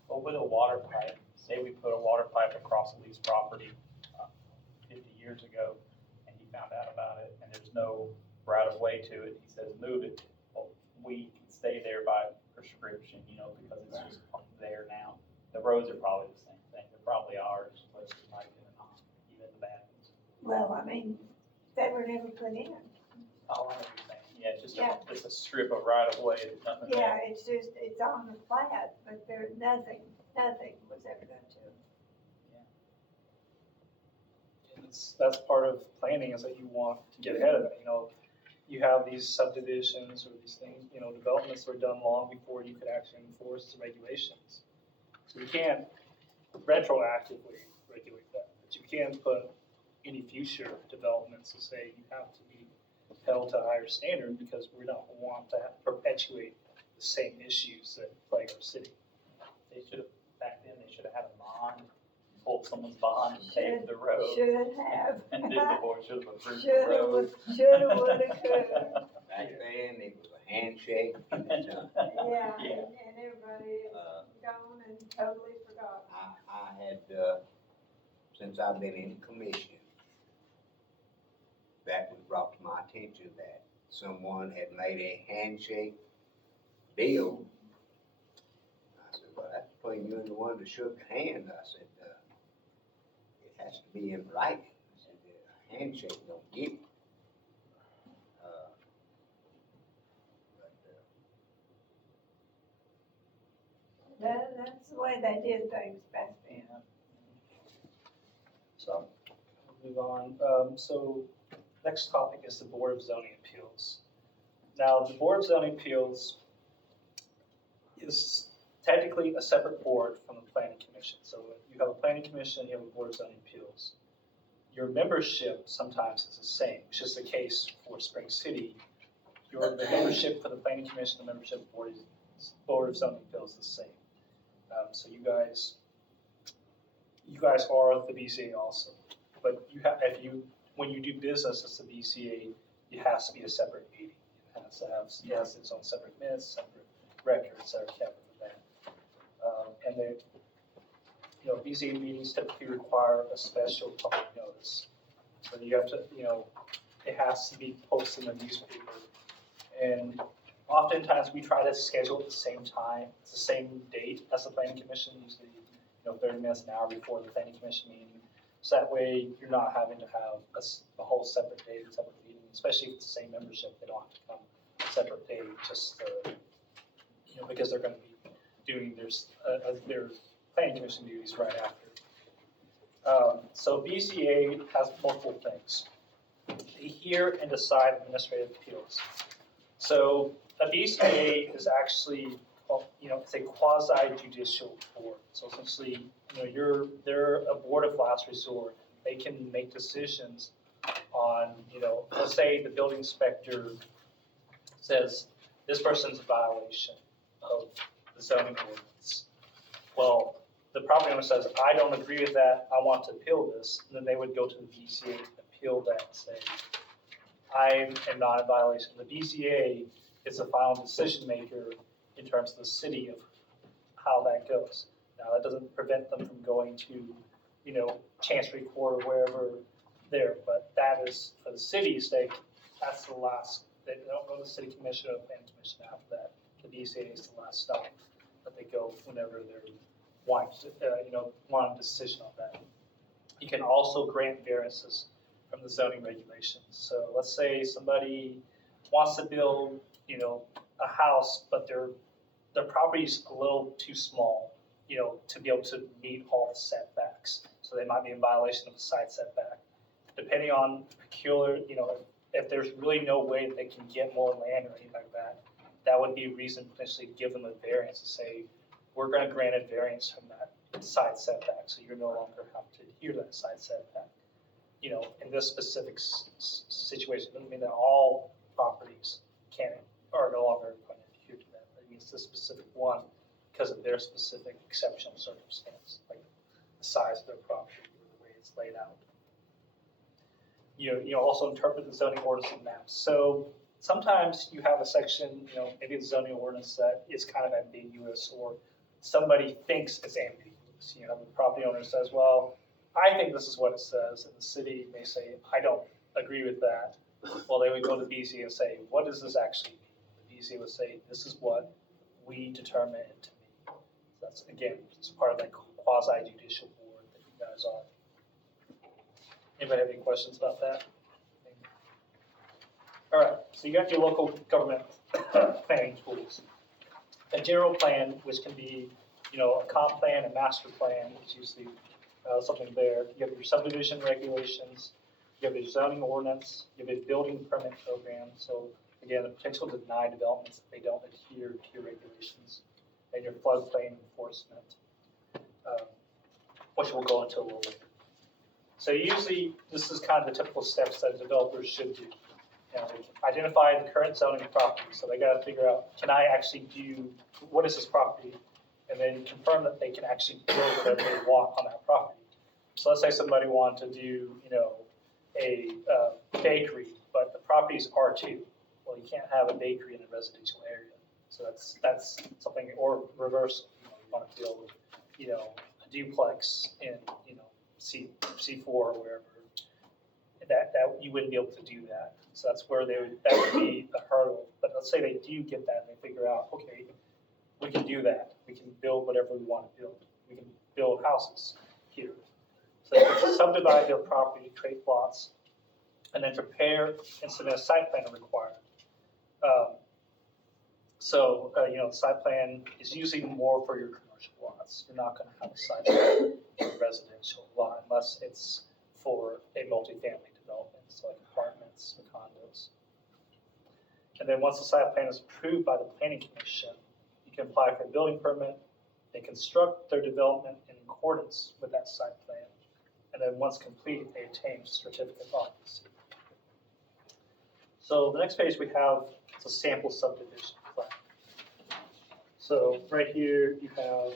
Well, with a water pipe, say we put a water pipe across a leased property 50 years ago, and he found out about it, and there's no right of way to it, he says, move it. Well, we can stay there by prescription, you know, because it's just there now. The roads are probably the same thing, they're probably ours, whether we like it or not, even the bad ones. Well, I mean, they were never put in. Oh, I know what you're saying, yeah, it's just Yeah. it's a strip of right of way, there's nothing there. Yeah, it's just, it's on the plat, but there, nothing was ever done to it. And that's part of planning, is that you want to get ahead of it, you know. You have these subdivisions or these things, you know, developments were done long before you could actually enforce the regulations. So you can't retroactively regulate that, but you can put any future developments to say you have to be held to a higher standard, because we don't want to perpetuate the same issues that plague our city. They should have, back then, they should have had a bond, pulled someone's bond and paved the road. Should have. And did the board should have approved the Shoulda, road. shoulda, woulda, coulda. Back then, it was a handshake. Yeah, Yeah. and everybody is gone and totally forgotten. I had, since I've been in commission, that was brought to my attention that someone had made a handshake deal. I said, well, that's between you and the one that shook the hand. I said, it has to be in writing. I said, a handshake don't get it. That's the way they did things back then. So, we'll move on. So, next topic is the Board of Zoning Appeals. Now, the Board of Zoning Appeals is technically a separate board from the Planning Commission. So, you have a Planning Commission, you have a Board of Zoning Appeals. Your membership sometimes is the same, which is the case for Spring City. The membership for the Planning Commission, the membership for the Board of Zoning Appeals is the same. So you guys are the BCA also, but you have, when you do business as the BCA, it has to be a separate meeting. It has to have, yes, its own separate minutes, separate records that are kept for that. And they, you know, BCA meetings typically require a special public notice. So you have to, you know, it has to be posted in the newspaper. And oftentimes, we try to schedule at the same time, it's the same date as the planning commission, usually, 30 minutes, an hour before the planning commission meeting. So that way, you're not having to have a whole separate date, separate meeting, especially if it's the same membership, they don't have to come a separate date, just, because they're gonna be doing their planning commission duties right after. So BCA has multiple things. They hear and decide administrative appeals. So a BCA is actually, it's a quasi-judicial board. So essentially, they're a board of last resort. They can make decisions on, let's say the building inspector says, this person's a violation of the zoning ordinance. Well, the property owner says, I don't agree with that, I want to appeal this. And then they would go to the BCA to appeal that and say, I am not in violation. The BCA is the final decision maker in terms of the city of how that goes. Now, that doesn't prevent them from going to, Chancery Court or wherever there, but that is, for the city's sake, that's the last, they don't go to the city commission or the planning commission after that. The BCA is the last stop, but they go whenever they're wanting, want a decision on that. You can also grant variances from the zoning regulations. So let's say somebody wants to build, a house, but their property's a little too small, to be able to meet all the setbacks. So they might be in violation of a side setback. Depending on peculiar, if there's really no way that they can get more land or anything like that, that would be a reason to potentially give them a variance to say, we're gonna grant a variance from that side setback, so you no longer have to adhere to that side setback. In this specific situation, doesn't mean that all properties are no longer going to adhere to that. It means this specific one, because of their specific exceptional circumstance, like the size of their property or the way it's laid out. you also interpret the zoning ordinance and maps. So sometimes you have a section, maybe the zoning ordinance that is kind of ambiguous, or somebody thinks it's ambiguous. The property owner says, well, I think this is what it says, and the city may say, I don't agree with that. Well, they would go to the BZA and say, what does this actually mean? The BZA would say, this is what we determine it to mean. So that's, again, it's part of that quasi-judicial board that you guys are. Anybody have any questions about that? All right, so you got your local government planning tools. A general plan, which can be, a comp plan, a master plan, is usually something there. You have your subdivision regulations, you have your zoning ordinance, you have a building permit program. So again, the potential to deny developments if they don't adhere to your regulations, and your floodplain enforcement, which we'll go into a little later. So usually, this is kind of the typical steps that developers should do. Identify the current zoning of property. So they got to figure out, can I actually what is this property? And then confirm that they can actually build whatever they want on that property. So let's say somebody wanted to do, a bakery, but the property is R2. Well, you can't have a bakery in a residential area. So that's something, or reverse, you want to build, a duplex in, C4 or wherever, that you wouldn't be able to do that. So that's where that would be a hurdle. But let's say they do get that and they figure out, okay, we can do that. We can build whatever we want to build. We can build houses here. So they can subdivide their property, create lots, and then prepare and submit a site plan required. The site plan is usually more for your commercial lots. You're not going to have a site plan in a residential lot unless it's for a multifamily development, so like apartments or condos. And then once the site plan is approved by the planning commission, you can apply for a building permit. They construct their development in accordance with that site plan. And then once complete, they obtain certificate of occupancy. So the next page we have is a sample subdivision plan. So right here you have,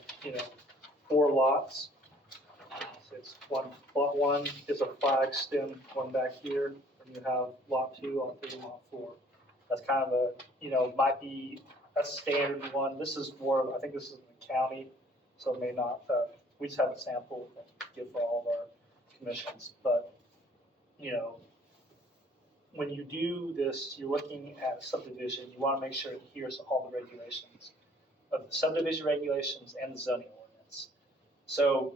4 lots. So it's lot 1 is a flag stem one back here, and you have lot 2, lot 3, and lot 4. That's kind of might be a standard one. This is more, I think this is in the county, so it may not, we just have a sample that we give for all of our commissions. But, when you do this, you're looking at a subdivision, you want to make sure it adheres to all the regulations of the subdivision regulations and the zoning ordinance. So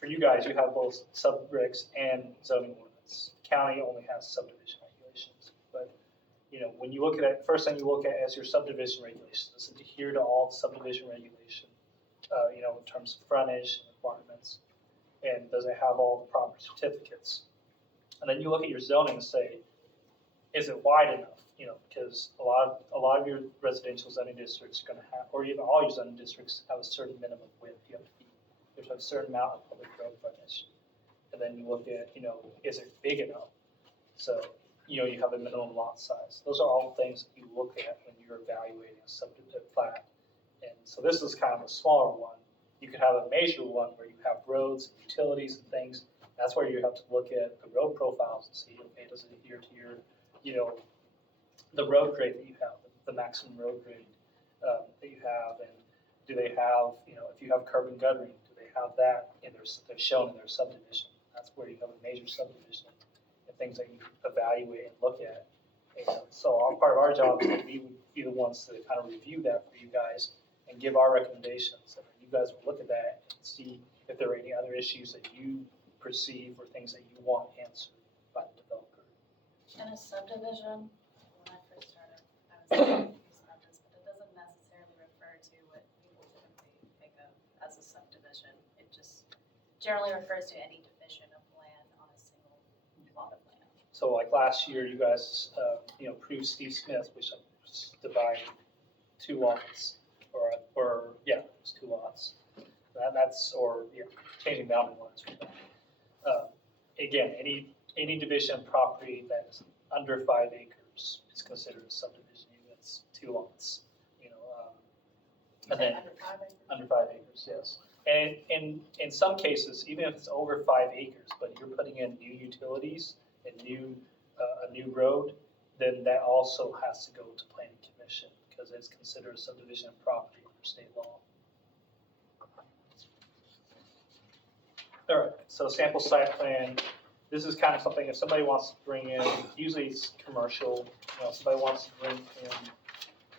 for you guys, you have both sub-regs and zoning ordinance. County only has subdivision regulations. But, when you look at it, first thing you look at is your subdivision regulations. Does it adhere to all the subdivision regulation, in terms of frontage and requirements? And does it have all the proper certificates? And then you look at your zoning and say, is it wide enough? Because a lot of your residential zoning districts are going to have, or even all your zoning districts have a certain minimum width. You have to have a certain amount of public road frontage. And then you look at, is it big enough? So, you have a minimum lot size. Those are all things that you look at when you're evaluating a subdivision plat. And so this is kind of a smaller one. You could have a major one where you have roads and utilities and things. That's where you have to look at the road profiles and see, okay, does it adhere to your, the road grade that you have, the maximum road grade that you have, and do they have, if you have curb and guttering, do they have that in they're shown in their subdivision? That's where you have a major subdivision and things that you evaluate and look at. And so part of our job is that we would be the ones to kind of review that for you guys and give our recommendations. And you guys will look at that and see if there are any other issues that you perceive or things that you want answered by the developer. In a subdivision, when I first started, I was confused about this, but it doesn't necessarily refer to what people typically think of as a subdivision. It just generally refers to any division of land on a single plot of land. So like last year, you guys, approved Steve Smith, which was dividing 2 lots, or it was 2 lots. Changing boundary lines for that. Again, any division of property that is under 5 acres is considered a subdivision. That's 2 lots. And then Under 5 acres? under 5 acres, yes. And in some cases, even if it's over 5 acres, but you're putting in new utilities a new road, then that also has to go to planning commission because it's considered a subdivision of property under state law. All right, so sample site plan, this is kind of something if somebody wants to bring in, usually it's commercial, somebody wants to bring in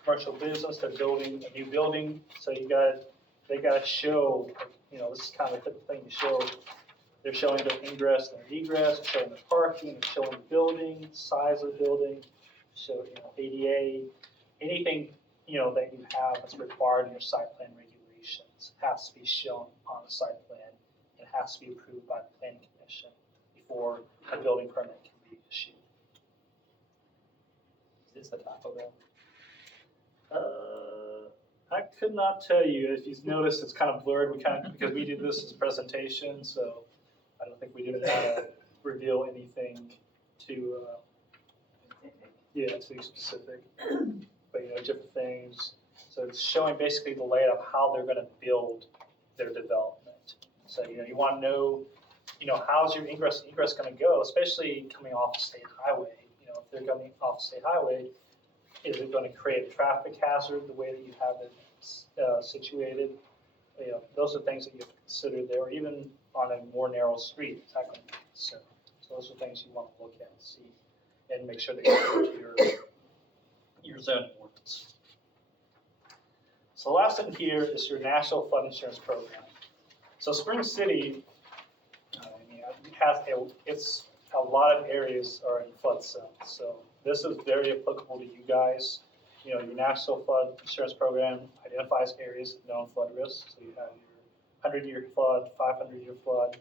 commercial business, they're building a new building, so they gotta show, this is kind of a typical thing to show. They're showing their ingress and their egress, they're showing their parking, they're showing the building, size of the building, show, ADA, anything, that you have that's required in your site plan regulations has to be shown on the site plan. It has to be approved by the planning commission before a building permit can be issued. Is this the Taco Bell? I could not tell you. If you've noticed, it's kind of blurred. Because we did this as a presentation, so I don't think we didn't want to reveal anything too, too specific. But, different things. So it's showing basically the layout of how they're going to build their development. So, you want to know, how's your ingress and egress going to go, especially coming off the state highway. If they're coming off the state highway, is it going to create a traffic hazard the way that you have it situated? Those are things that you have to consider there, or even on a more narrow street, it's not going to be concerned. So those are things you want to look at and see, and make sure that you go to your zoning ordinance. So the last thing here is your National Flood Insurance Program. So Spring City, it's a lot of areas are in flood zone. So this is very applicable to you guys. Your National Flood Insurance Program identifies areas of known flood risk. So you have your 100-year flood, 500-year flood,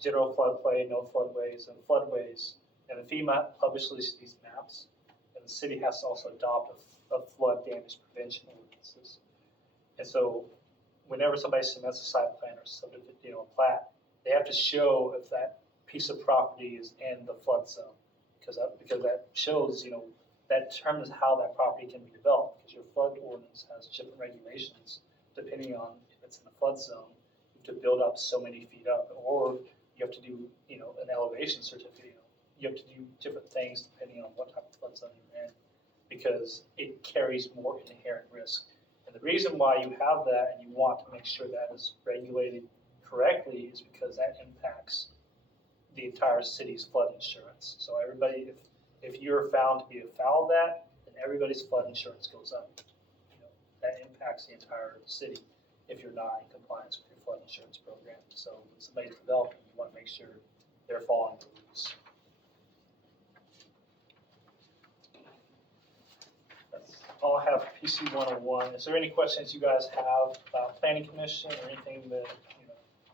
general floodplain, no floodways, and floodways. And the FEMA publishes these maps, and the city has to also adopt a flood damage prevention ordinances. And so whenever somebody submits a site plan or subdivision, a plat, they have to show if that piece of property is in the flood zone, because that shows, that determines how that property can be developed, because your flood ordinance has different regulations depending on if it's in the flood zone. You have to build up so many feet up, or you have to do, an elevation certificate. You have to do different things depending on what type of flood zone you're in, because it carries more inherent risk. And the reason why you have that and you want to make sure that is regulated correctly is because that impacts the entire city's flood insurance. So everybody, if you're found to be afoul of that, then everybody's flood insurance goes up. That impacts the entire city if you're not in compliance with your flood insurance program. So when somebody's developing, you want to make sure they're following the rules. That's all I have for PC 101. Is there any questions you guys have about planning commission or anything that,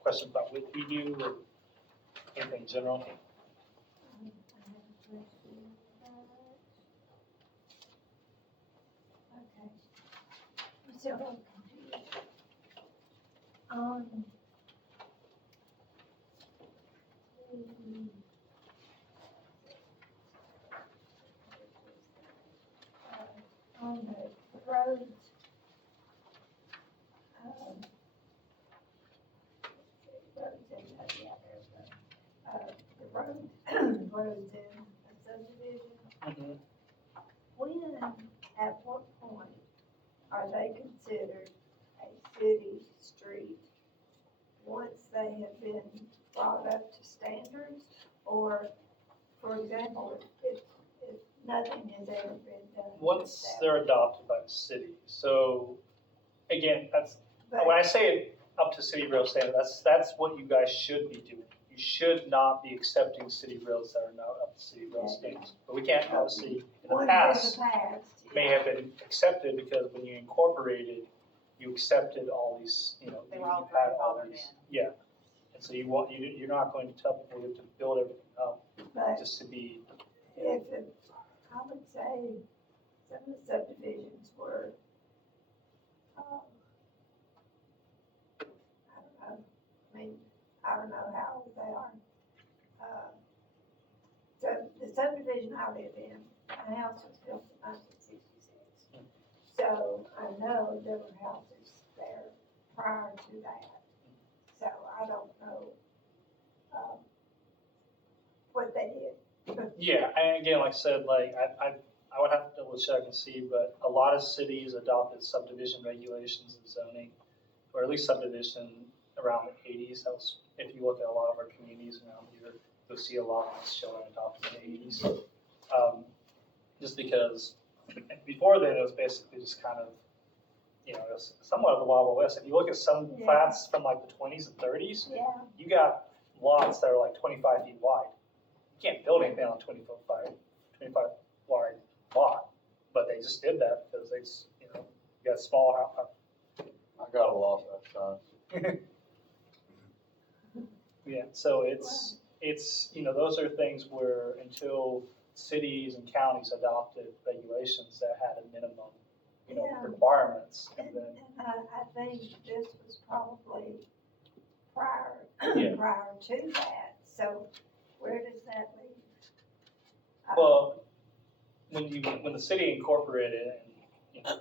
questions about what we do or anything general? Okay. I'm still a little confused. On the roads, roads in a subdivision, when, at what point are they considered a city street? Once they have been brought up to standards, or, for example, if nothing has ever been done? Once they're adopted by the city. So again, But- when I say up to city rail standard, that's what you guys should be doing. You should not be accepting city roads that are not up to city rail standards. But we can't obviously, in the Ones past, in the past. may have been accepted because when you incorporated, you accepted all these, They you were all had all grandfathered these. in. Yeah. And so you're not going to tell people you have to build everything up But just to be, if, I would say some of the subdivisions were, I don't know how old they are. So the subdivision I live in, the house was built in 1966. So I know there were houses there prior to that. So I don't know, what they did Yeah, and again, like I said, like, I would have to double check and see, but a lot of cities adopted subdivision regulations and zoning, or at least subdivision around the eighties. That was, if you look at a lot of our communities around here, you'll see a lot of these children adopted in the eighties. Just because before then, it was basically just kind of, you know, it was somewhat of the Wild West. If you look at some Yeah. plats from like the twenties and thirties, Yeah, you got lots that are like 25 feet wide. You can't build anything on a 25 wide lot, but they just did that because they, you know, you got small I got a lot that time. Yeah, so it's, you know, those are things where until cities and counties adopted regulations that had a minimum, you know, Yeah. requirements, and and, then, and I think this was probably prior, Yeah. prior to that, so where does that leave? well, when the city incorporated it, and, you know,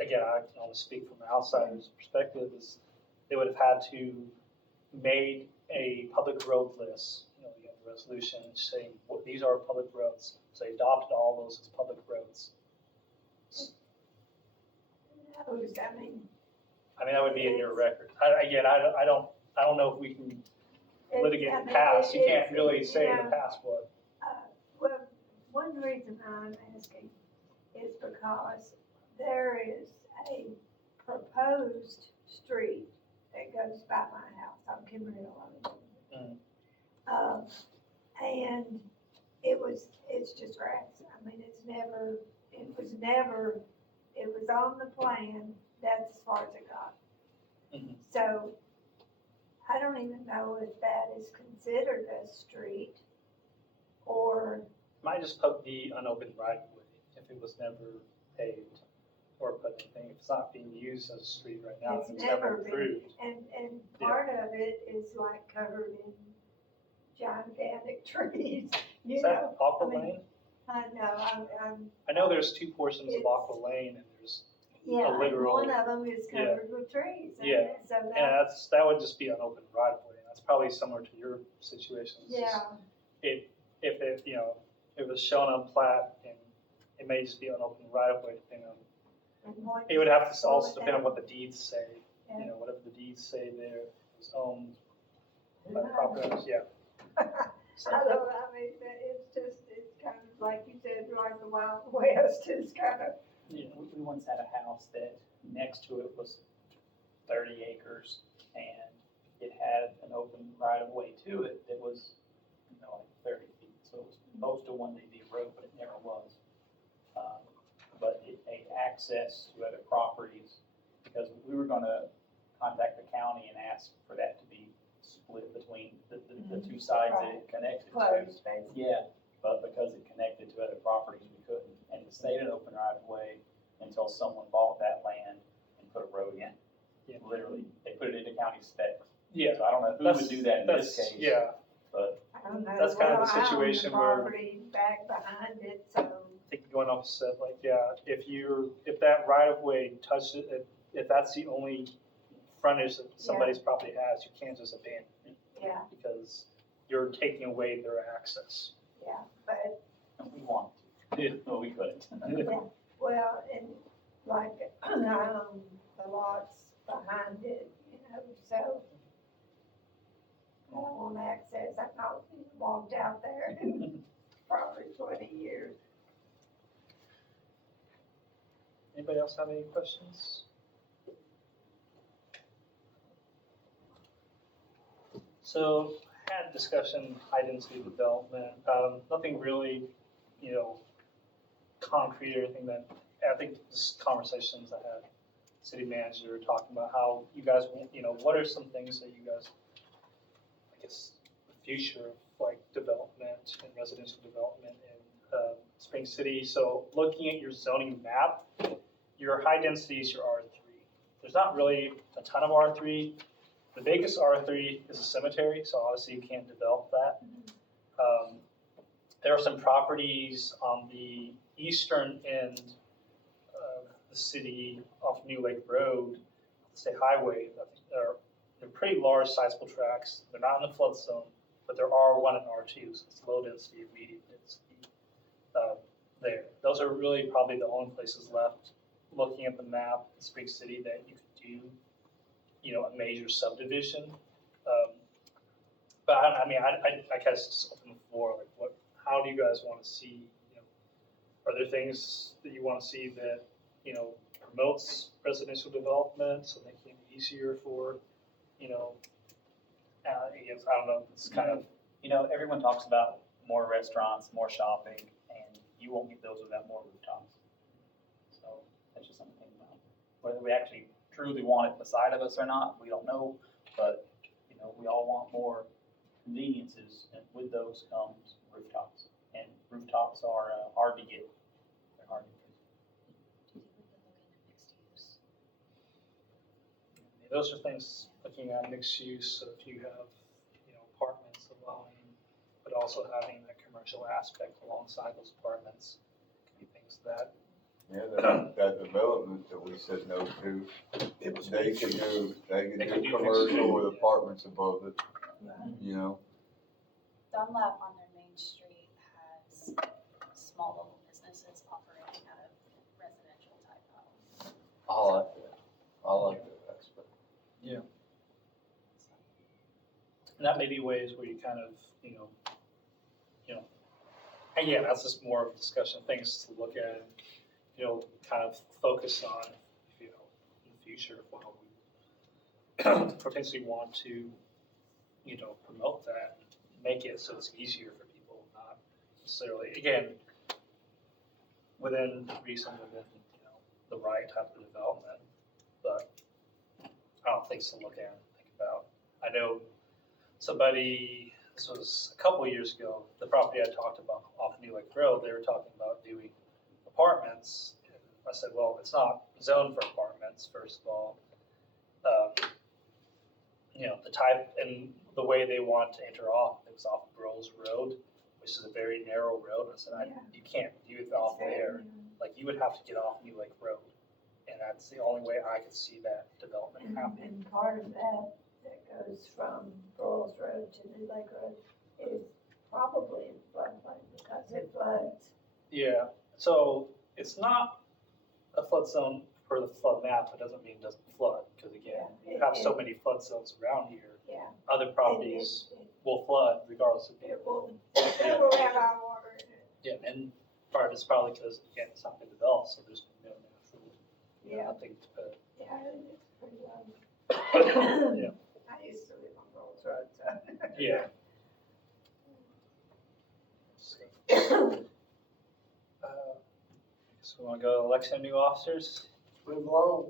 again, I can only speak from an outsider's perspective, is they would have had to made a public road list, you know, you have the resolution saying, what, these are public roads, so they adopted all those as public roads. Who's, I mean, I mean, that would be in your record. Again, I don't know if we can litigate I the mean, past, you can't it's- really say yeah. the past what. Well, one reason I'm asking is because there is a proposed street that goes by my house on Kimber Hill. And it's just grass. I mean, it was on the plan, that's as far as it got. Mhm. So, I don't even know if that is considered a street or, Might just be unopened right of way if it was never paved or put anything, if it's not being used as a street right now, It's it's never never been. improved. and part of it is like covered in gigantic trees, you Is know? that Aqua I mean, Lane? I know, I'm, I know there's two portions of It's- Aqua Lane and there's, yeah, and literal- one of them is yeah. covered with trees. and Yeah. So and that, that would just be an open right of way. That's probably similar to your situation. It's just- yeah, If it, you know, it was shown on plat and it may just be an open right of way depending on, and one. it would have to slow also it depend on down. what the deeds say. Yeah. You know, whatever the deeds say there is owned Who by the knows? property owners, yeah. So- I don't, I mean, it's kind of like you said, like the Wild West is kind of, Yeah, we once had a house that next to it was 30 acres and it had an open right of way to it that was, you know, like 30 feet. So it was supposed to one day be a road, but it never was. But it made access to other properties because we were gonna contact the county and ask for that to be split between the two sides that it connected to. closed, basically. Yeah, but because it connected to other properties, we couldn't, and it stayed an open right of way until someone bought that land and put a road in. Yeah. Literally, they put it into county specs. Yeah. So I don't know who would do that in this That's- case. Yeah, But I don't know. That's kind of the Well, I own situation where- property back behind it, so, I think going off said, like, yeah, if that right of way touches it, if that's the only frontage that somebody's property has, you can't just abandon it yeah, because you're taking away their access. yeah, but, we wanted to, but we couldn't. well, and like, I own the lots behind it, you know, so I don't want access, I've not walked out there in probably 20 years. Anybody else have any questions? So, had discussion, high density development, nothing really, you know, concrete or anything that, I think just conversations I had, city manager talking about how you guys, you know, what are some things that you guys, I guess, the future of like development and residential development in Spring City. So looking at your zoning map, your high density is your R3. There's not really a ton of R3. The biggest R3 is a cemetery, so obviously you can't develop that. There are some properties on the eastern end of the city off New Lake Road, State Highway, they're pretty large sizable tracts. They're not in the flood zone, but there are one in R2, so it's low density, medium density, there. Those are really probably the only places left, looking at the map in Spring City, that you could do, you know, a major subdivision. But I mean, I guess just open the floor, like what, how do you guys want to see, you know, are there things that you want to see that, you know, promotes residential development, so making it easier for, you know, I guess, I don't know, it's kind of, You know, everyone talks about more restaurants, more shopping, and you won't get those without more rooftops. So that's just something to think about. Whether we actually truly want it beside of us or not, we don't know, but, you know, we all want more conveniences, and with those comes rooftops. And rooftops are hard to get. They're hard to get. Do you think we could look into mixed use? those are things looking at mixed use, so if you have, you know, apartments allowing, but also having that commercial aspect alongside those apartments, can be things that, Yeah, that development that we said no to, It was they could do do commercial with apartments above it, Right. you know? Dunlap on their main street has small local businesses operating out of residential type homes. I like that. I like that aspect. and that may be ways where you kind of, you know, again, that's just more of a discussion, things to look at, you know, kind of focus on, you know, in the future, while we potentially want to, you know, promote that, make it so it's easier for people, not necessarily, again, within reason, within, you know, the right type of development, but I don't think so to look at and think about. I know somebody, this was a couple of years ago, the property I talked about off New Lake Road, they were talking about doing apartments. And I said, well, it's not zoned for apartments, first of all. You know, the type and the way they want to enter off, it was off Burroughs Road, which is a very narrow road. I said, Yeah. you can't do it off there. Like, you would have to get off New Lake Road. And that's the only way I could see that development happening. And part of that goes from Burles Road to New Lake Road is probably in floodplain because it floods. Yeah, so it's not a flood zone per the flood map, it doesn't mean it doesn't flood, because again, Yeah, you have so many flood zones around here. Yeah. Other properties will flood regardless of. It will have our water in it. Yeah, and part of it's probably because, again, it's not been developed, so there's no natural, Yeah, nothing to put. yeah, it's pretty low. Yeah. I used to live on Burles Road, so. Yeah. So we want to go election of new officers? Move along.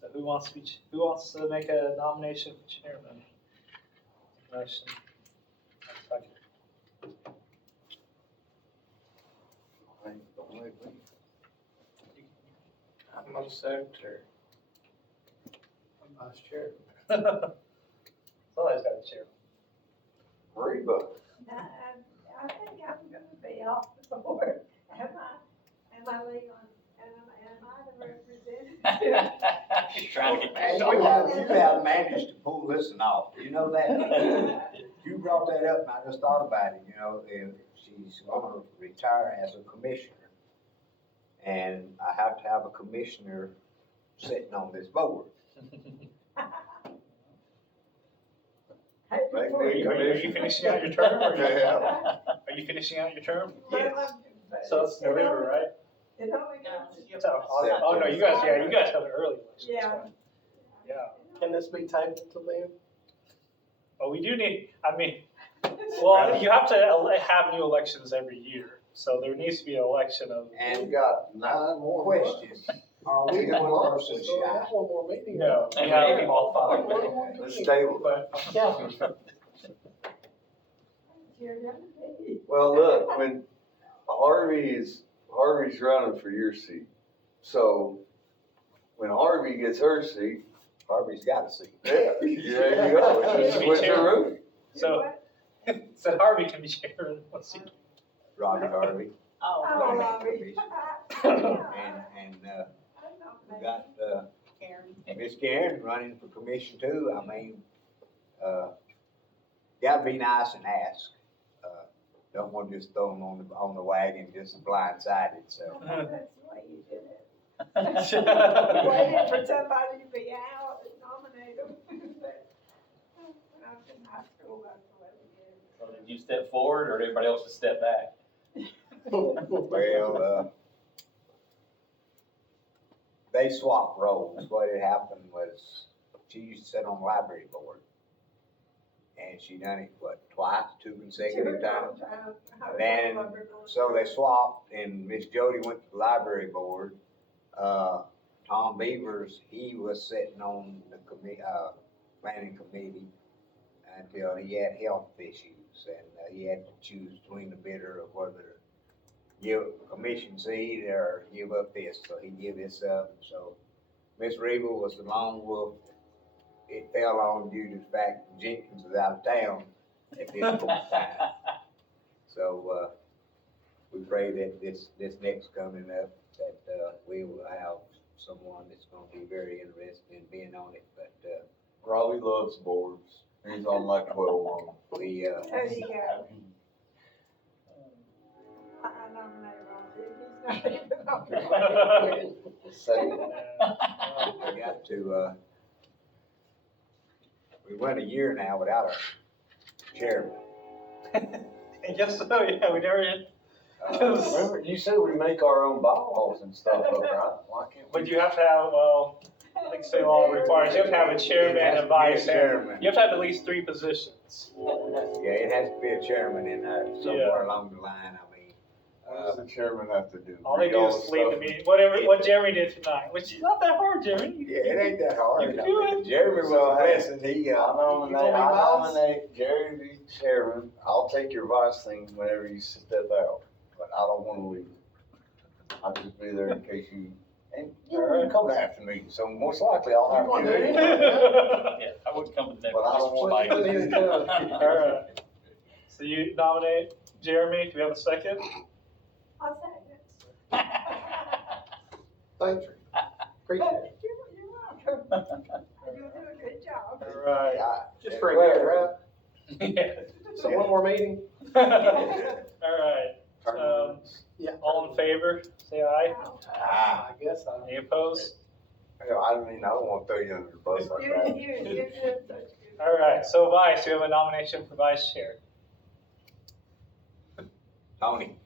So who wants to make a nomination for chairman? Motion. Second. I'm not a secretary. I'm vice chair. Somebody's got a chair. Reba. I think I'm gonna be off the board. Am I legal? Am I the representative? She's trying to get And you. you have managed to pull this one off, you know that? You brought that up and I just thought about it, you know, if she's gonna retire as a commissioner. And I have to have a commissioner sitting on this board. Make Are me you finishing out your term? Or Yeah. Are you finishing out your term? Yes. So it's November, right? It only goes. Oh, no, you guys have an early election. Yeah. Yeah. Can this be tabled till then? Well, we do need, I mean, well, you have to have new elections every year. So there needs to be an election of, We And got 9 more months. question, are we one person So shy? that's one more meeting. no, we Yeah. have all five. Let's table. But, Yeah. You're gonna be. Well, look, when Harvey's running for your seat, so when Harvey gets her seat, Harvey's got a seat. yeah, there you go. Just switch the room. so, so Harvey can be chair. Let's see. Rodney Harvey. Oh, Oh, Running Robbie. commission. And, we got, Karen. Miss Karen running for commission too. I mean, gotta be nice and ask. Don't want to just throw them on the wagon, just blindsided, so. That's the way you did it. Waiting for somebody to be out and nominate them. But when I was in high school, that's the way we did it. So did you step forward or did everybody else just step back? Well, they swapped roles. What had happened was, she used to sit on the library board. And she done it, twice, 2 consecutive times? Then, so they swapped, and Miss Jody went to the library board. Tom Beavers, he was sitting on the planning committee until he had health issues, and he had to choose between the bidder of whether to give a commission seat or give up this, so he gave this up. So Miss Reba was the lone wolf. It fell on due to the fact that Jenkins was out of town at this point in time. So, we pray that this next coming up, that, we will have someone that's gonna be very interested in being on it, but, Robbie loves boards. He's on like 12 of them. we, There you go. I nominate Ron, he's not even on the Second. we got to, we went a year now without our chairman. I guess so, yeah, we never did. Remember, you said we make our own bylaws and stuff, though, right? Why can't we? But you have to have, well, I think state law requires, you have to have a chairman and a vice chairman. Chairman. You have to have at least 3 positions. Yeah, it has to be a chairman in there somewhere along the line, I mean. What does the chairman have to do? All they Read do all is the lead the stuff? meeting, what Jeremy did tonight, which is not that hard, Jeremy. Yeah, it ain't that hard. You can do it. Jeremy was a blessing, he, I nominate Jerry to be chairman. I'll take your vice thing whenever you step out, but I don't wanna leave. I'll just be there in case you, and you're gonna come after me, so most likely I'll have to do it. Yeah, I wouldn't come to the next. But I don't want Mike. Alright. So you nominate Jeremy, do we have a second? I'll say it. Thanks, appreciate it. You're welcome. You'll do a good job. Alright. Just for a year, right? Yeah. So one more meeting? Alright, Yeah. all in favor, say aye. I guess Any opposed? I mean, I don't wanna throw you under the bus like that. You're doing such good. Alright, so vice, we have a nomination for vice chair. Tony,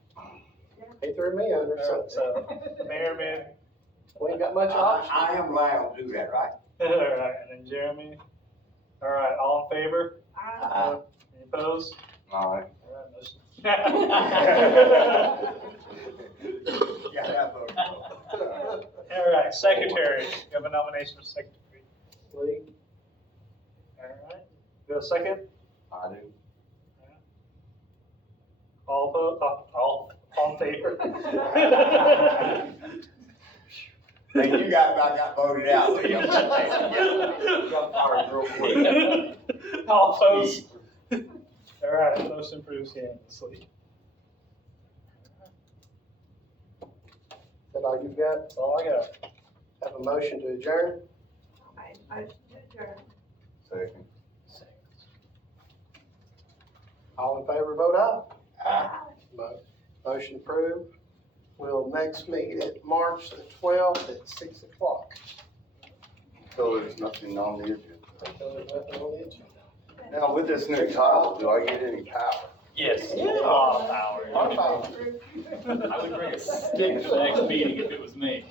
He threw me under, Alright, so so Merriman, we ain't got much option. I am allowed to do that, right? alright, and then Jeremy. Alright, all in favor? Any opposed? Alright. Alright, motion. Yeah, I voted for. Alright, secretary, you have a nomination for secretary. Lee? Alright, you have a second? I do. All opposed, all in favor? Hey, I got voted out. Lee. I'm just saying. You got fired real quick. All opposed? Alright, motion approves unanimously. Is that all you've got? That's all I got. Have a motion to adjourn? I adjourn. Second. All in favor, vote aye. Aye. Motion approved. We'll next meet at March the 12th at 6 o'clock. So there's nothing on the agenda. So there's nothing on the agenda. Now, with this new tile, do I get any power? Yes. Yeah. Oh, power. Our power. I would bring a stick to the next meeting if it was me.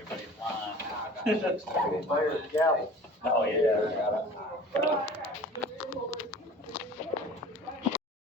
Everybody's lying. Mayor's gavel. Oh, yeah. I got it. Well, I